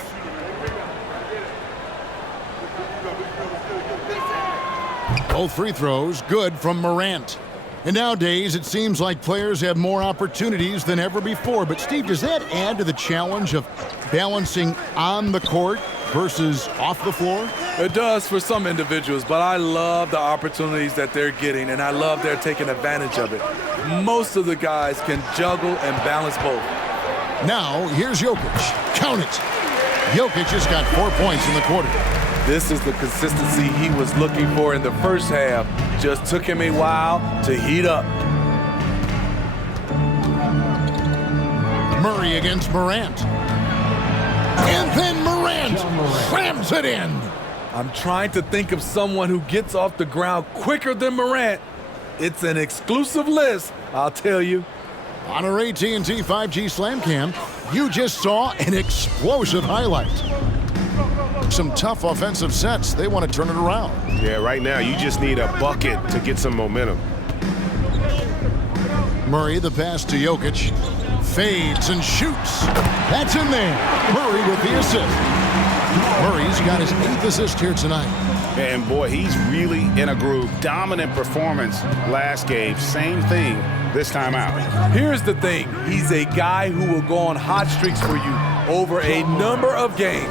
Both free throws good from Morant. And nowadays, it seems like players have more opportunities than ever before. But, Steve, does that add to the challenge of balancing on the court versus off the floor? It does for some individuals, but I love the opportunities that they're getting, and I love they're taking advantage of it. Most of the guys can juggle and balance both. Now, here's Jokic. Count it. Jokic has got 4 points in the quarter. This is the consistency he was looking for in the first half. Just took him a while to heat up. Murray against Morant. And then Morant slams it in. I'm trying to think of someone who gets off the ground quicker than Morant. It's an exclusive list, I'll tell you. On our AT&T 5G Slam Cam, you just saw an explosive highlight. Some tough offensive sets. They want to turn it around. Yeah, right now you just need a bucket to get some momentum. Murray, the pass to Jokic. Fades and shoots. That's in there. Murray with the assist. Murray's got his 8th assist here tonight. And boy, he's really in a groove. Dominant performance last game. Same thing this time out. Here's the thing. He's a guy who will go on hot streaks for you over a number of games.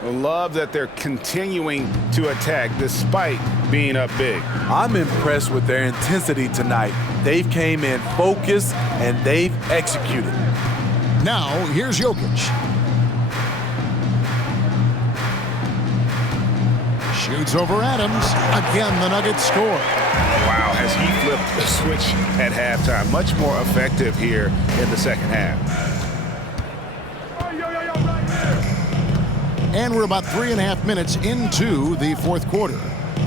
I love that they're continuing to attack despite being up big. I'm impressed with their intensity tonight. They've came in focused and they've executed. Now, here's Jokic. Shoots over Adams. Again, the Nuggets score. Wow, has he flipped the switch at halftime. Much more effective here in the second half. And we're about 3.5 minutes into the fourth quarter.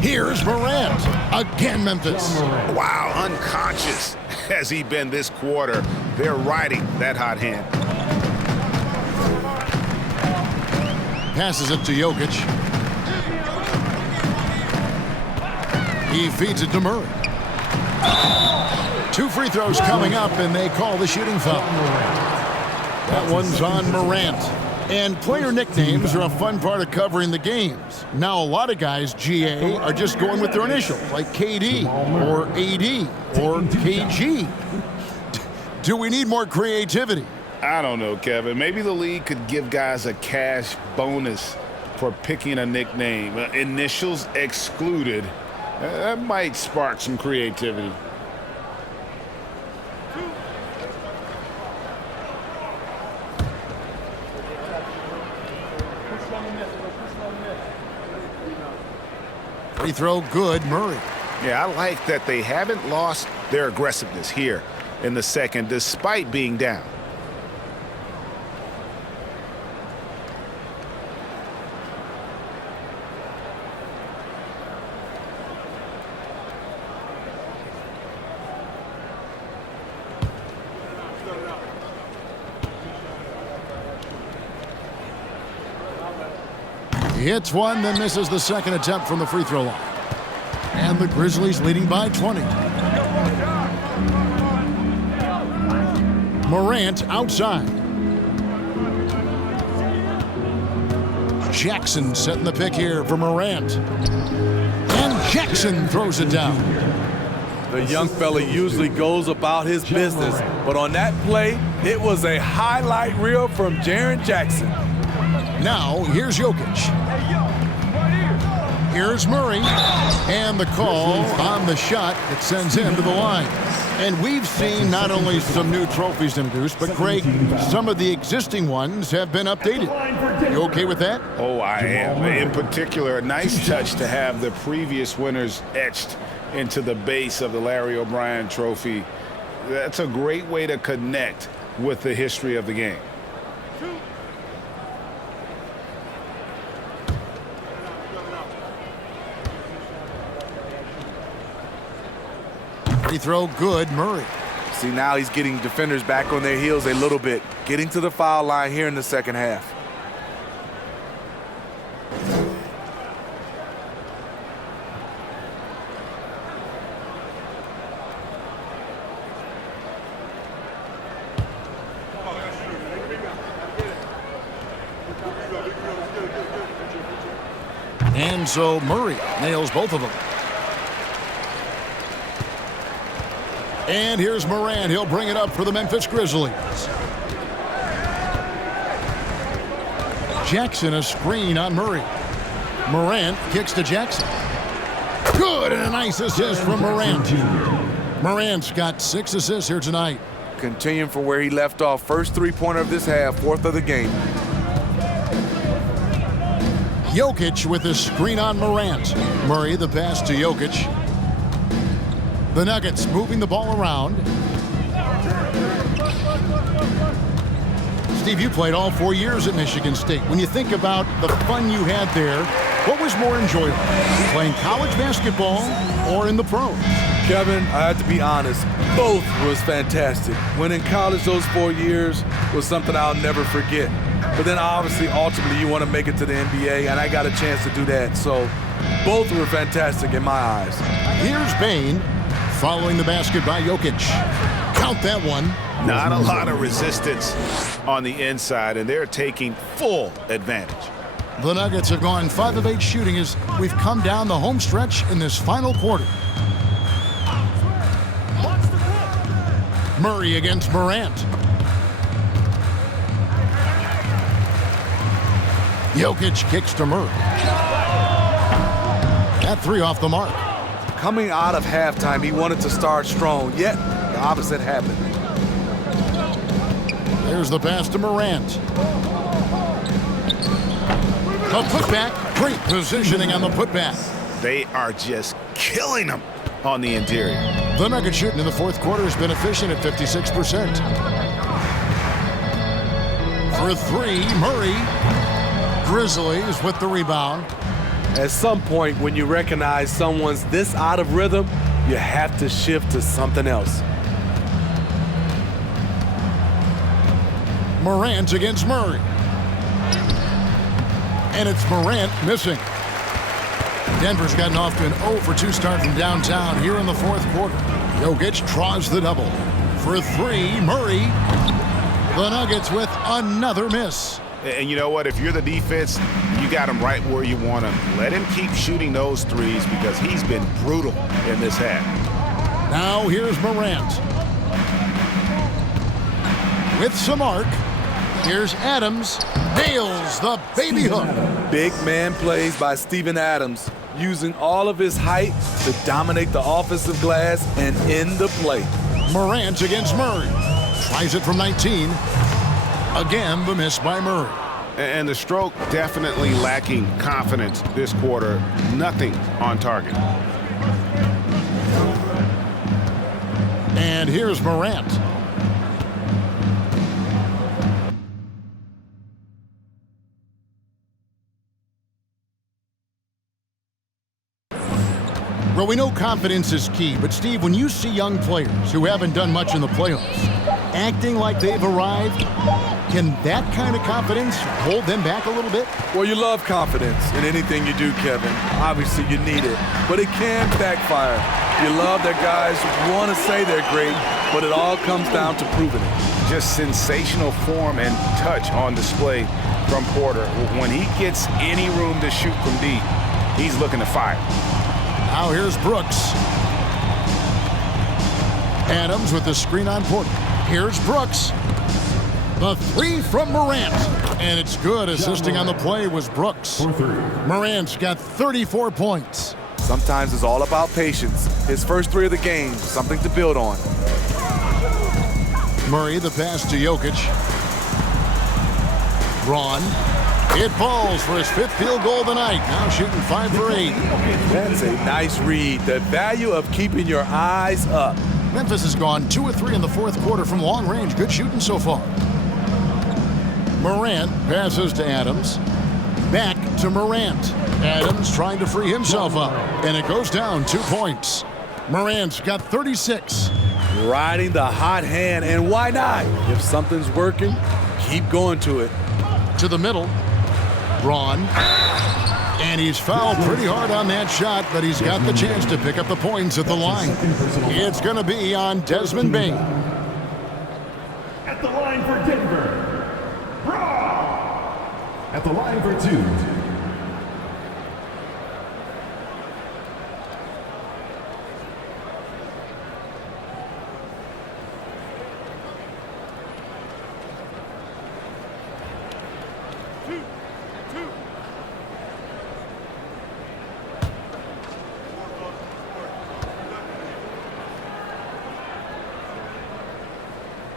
Here's Morant. Again, Memphis. Wow, unconscious has he been this quarter. They're riding that hot hand. Passes it to Jokic. He feeds it to Murray. 2 free throws coming up, and they call the shooting foul. That one's on Morant. And player nicknames are a fun part of covering the games. Now, a lot of guys, GA, are just going with their initials, like KD or AD or KG. Do we need more creativity? I don't know, Kevin. Maybe the league could give guys a cash bonus for picking a nickname. Initials excluded. That might spark some creativity. Free throw good, Murray. Yeah, I like that they haven't lost their aggressiveness here in the second despite being down. He hits one, then misses the second attempt from the free throw line. And the Grizzlies leading by 20. Morant outside. Jackson setting the pick here for Morant. And Jackson throws it down. The young fella usually goes about his business, but on that play, it was a highlight reel from Jaren Jackson. Now, here's Jokic. Here's Murray. And the call on the shot that sends him to the line. And we've seen not only some new trophies introduced, but, Craig, some of the existing ones have been updated. You okay with that? Oh, I am. In particular, a nice touch to have the previous winners etched into the base of the Larry O'Brien trophy. That's a great way to connect with the history of the game. Free throw good, Murray. See, now he's getting defenders back on their heels a little bit, getting to the foul line here in the second half. And so Murray nails both of them. And here's Morant. He'll bring it up for the Memphis Grizzlies. Jackson a screen on Murray. Morant kicks to Jackson. Good, and a nice assist from Morant. Morant's got 6 assists here tonight. Continuing from where he left off. First three-pointer of this half, 4th of the game. Jokic with a screen on Morant. Murray the pass to Jokic. The Nuggets moving the ball around. Steve, you played all 4 years at Michigan State. When you think about the fun you had there, what was more enjoyable, playing college basketball or in the pros? Kevin, I have to be honest, both was fantastic. Winning college those 4 years was something I'll never forget. But then obviously, ultimately, you want to make it to the NBA, and I got a chance to do that. So both were fantastic in my eyes. Here's Bane following the basket by Jokic. Count that one. Not a lot of resistance on the inside, and they're taking full advantage. The Nuggets have gone 5 of 8 shooting as we've come down the home stretch in this final quarter. Murray against Morant. Jokic kicks to Murray. That three off the mark. Coming out of halftime, he wanted to start strong, yet the opposite happened. There's the pass to Morant. The putback. Great positioning on the putback. They are just killing them on the interior. The Nuggets shooting in the fourth quarter has been efficient at 56%. For three, Murray. Grizzlies with the rebound. At some point, when you recognize someone's this out of rhythm, you have to shift to something else. Morant against Murray. And it's Morant missing. Denver's gotten off to an 0-for-2 start from downtown here in the fourth quarter. Jokic draws the double. For three, Murray. The Nuggets with another miss. And you know what? If you're the defense, you got him right where you want him. Let him keep shooting those threes because he's been brutal in this half. Now here's Morant. With some arc. Here's Adams. Nails the baby hook. Big man plays by Steven Adams, using all of his height to dominate the offensive glass and end the play. Morant against Murray. Tries it from 19. Again, the miss by Murray. And the stroke definitely lacking confidence this quarter. Nothing on target. And here's Morant. Well, we know confidence is key, but Steve, when you see young players who haven't done much in the playoffs acting like they've arrived, can that kind of confidence hold them back a little bit? Well, you love confidence in anything you do, Kevin. Obviously, you need it, but it can backfire. You love that guys want to say they're great, but it all comes down to proving it. Just sensational form and touch on display from Porter. When he gets any room to shoot from deep, he's looking to fire. Now here's Brooks. Adams with the screen on Porter. Here's Brooks. The three from Morant. And it's good. Assisting on the play was Brooks. Morant's got 34 points. Sometimes it's all about patience. His first three of the game, something to build on. Murray, the pass to Jokic. Braun. It falls for his fifth field goal of the night. Now shooting 5 for 8. That's a nice read. The value of keeping your eyes up. Memphis has gone 2 of 3 in the fourth quarter from long range. Good shooting so far. Morant passes to Adams. Back to Morant. Adams trying to free himself up. And it goes down 2 points. Morant's got 36. Riding the hot hand, and why not? If something's working, keep going to it. To the middle. Braun. And he's fouled pretty hard on that shot, but he's got the chance to pick up the points at the line. It's going to be on Desmond Bane. At the line for Denver, Braun. At the line for 2.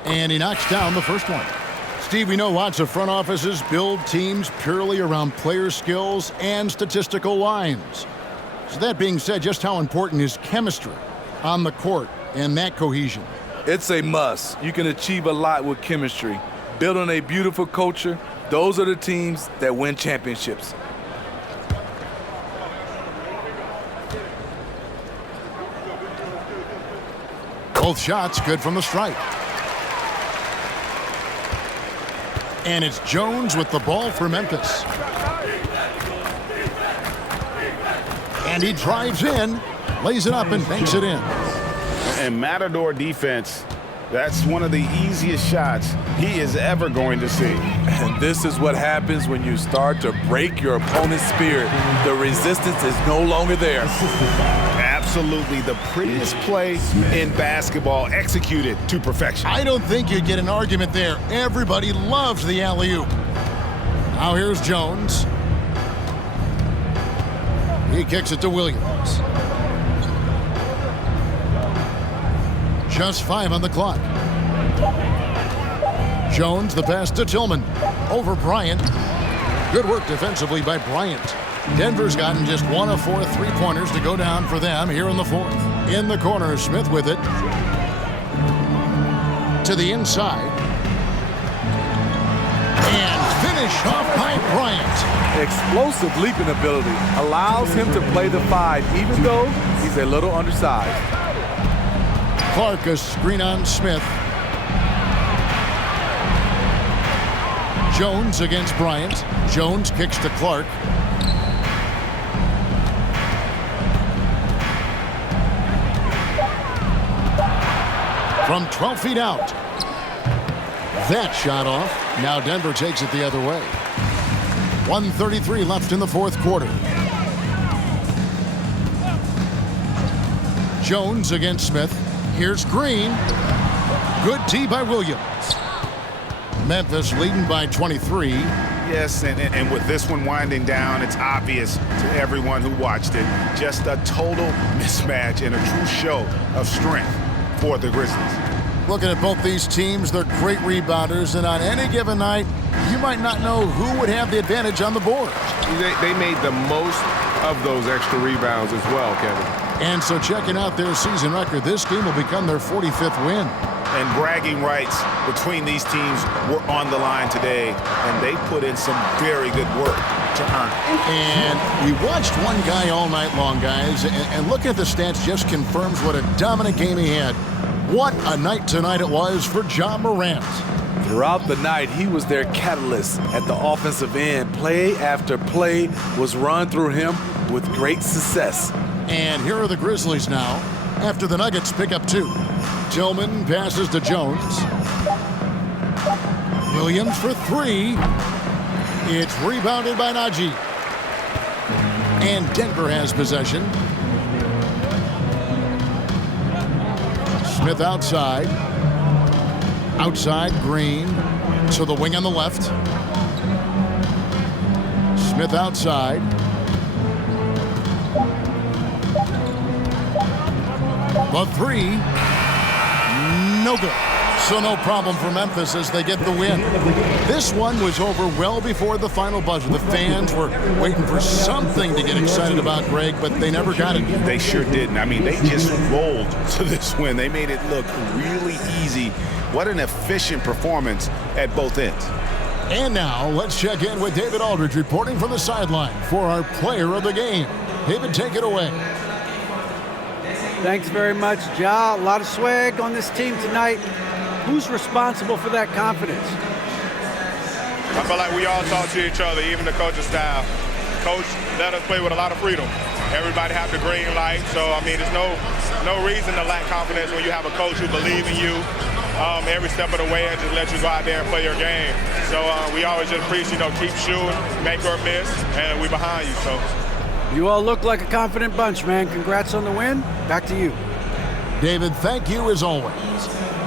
And he knocks down the first one. Steve, we know lots of front offices build teams purely around player skills and statistical lines. So that being said, just how important is chemistry on the court and that cohesion? It's a must. You can achieve a lot with chemistry. Building a beautiful culture, those are the teams that win championships. Both shots good from the stripe. And it's Jones with the ball for Memphis. And he drives in, lays it up, and banks it in. And Matador defense, that's one of the easiest shots he is ever going to see. And this is what happens when you start to break your opponent's spirit. The resistance is no longer there. Absolutely the prettiest play in basketball, executed to perfection. I don't think you'd get an argument there. Everybody loves the alley-oop. Now here's Jones. He kicks it to Williams. Just 5 on the clock. Jones, the pass to Tillman. Over Bryant. Good work defensively by Bryant. Denver's gotten just 1 of 4 3-pointers to go down for them here in the fourth. In the corner, Smith with it. To the inside. And finish off by Bryant. Explosive leaping ability allows him to play the 5, even though he's a little undersized. Clark, a screen on Smith. Jones against Bryant. Jones kicks to Clark. From 12 feet out. That shot off. Now Denver takes it the other way. 1:33 left in the fourth quarter. Jones against Smith. Here's Green. Good tee by Williams. Memphis leading by 23. Yes, and with this one winding down, it's obvious to everyone who watched it. Just a total mismatch and a true show of strength for the Grizzlies. Looking at both these teams, they're great rebounders, and on any given night, you might not know who would have the advantage on the board. They made the most of those extra rebounds as well, Kevin. And so checking out their season record, this game will become their 45th win. And bragging rights between these teams were on the line today, and they put in some very good work to earn it. And we watched one guy all night long, guys, and looking at the stats just confirms what a dominant game he had. What a night tonight it was for Ja Morant. Throughout the night, he was their catalyst at the offensive end. Play after play was run through him with great success. And here are the Grizzlies now, after the Nuggets pick up 2. Tillman passes to Jones. Williams for 3. It's rebounded by Najee. And Denver has possession. Smith outside. Outside, Green. To the wing on the left. Smith outside. The 3. No good. So no problem for Memphis as they get the win. This one was over well before the final buzzer. The fans were waiting for something to get excited about, Greg, but they never got it. They sure didn't. I mean, they just rolled to this win. They made it look really easy. What an efficient performance at both ends. And now let's check in with David Aldridge reporting from the sideline for our player of the game. David, take it away. Thanks very much, Ja. A lot of swag on this team tonight. Who's responsible for that confidence? I feel like we all talk to each other, even the coaching staff. Coach let us play with a lot of freedom. Everybody have the green light, so I mean, there's no reason to lack confidence when you have a coach who believes in you every step of the way and just let you go out there and play your game. So we always just preach, keep shooting, make or miss, and we behind you. So. You all look like a confident bunch, man. Congrats on the win. Back to you. David, thank you as always.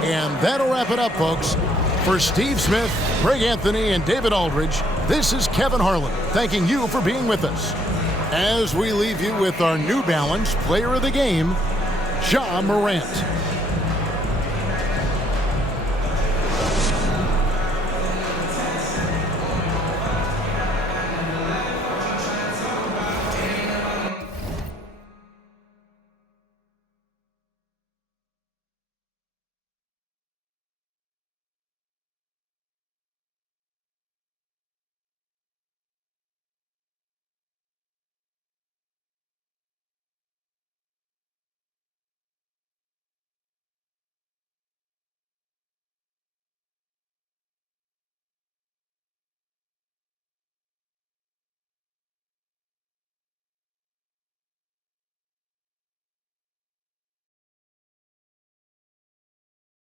And that'll wrap it up, folks. For Steve Smith, Greg Anthony, and David Aldridge, this is Kevin Harlan thanking you for being with us. As we leave you with our New Balance Player of the Game, Ja Morant.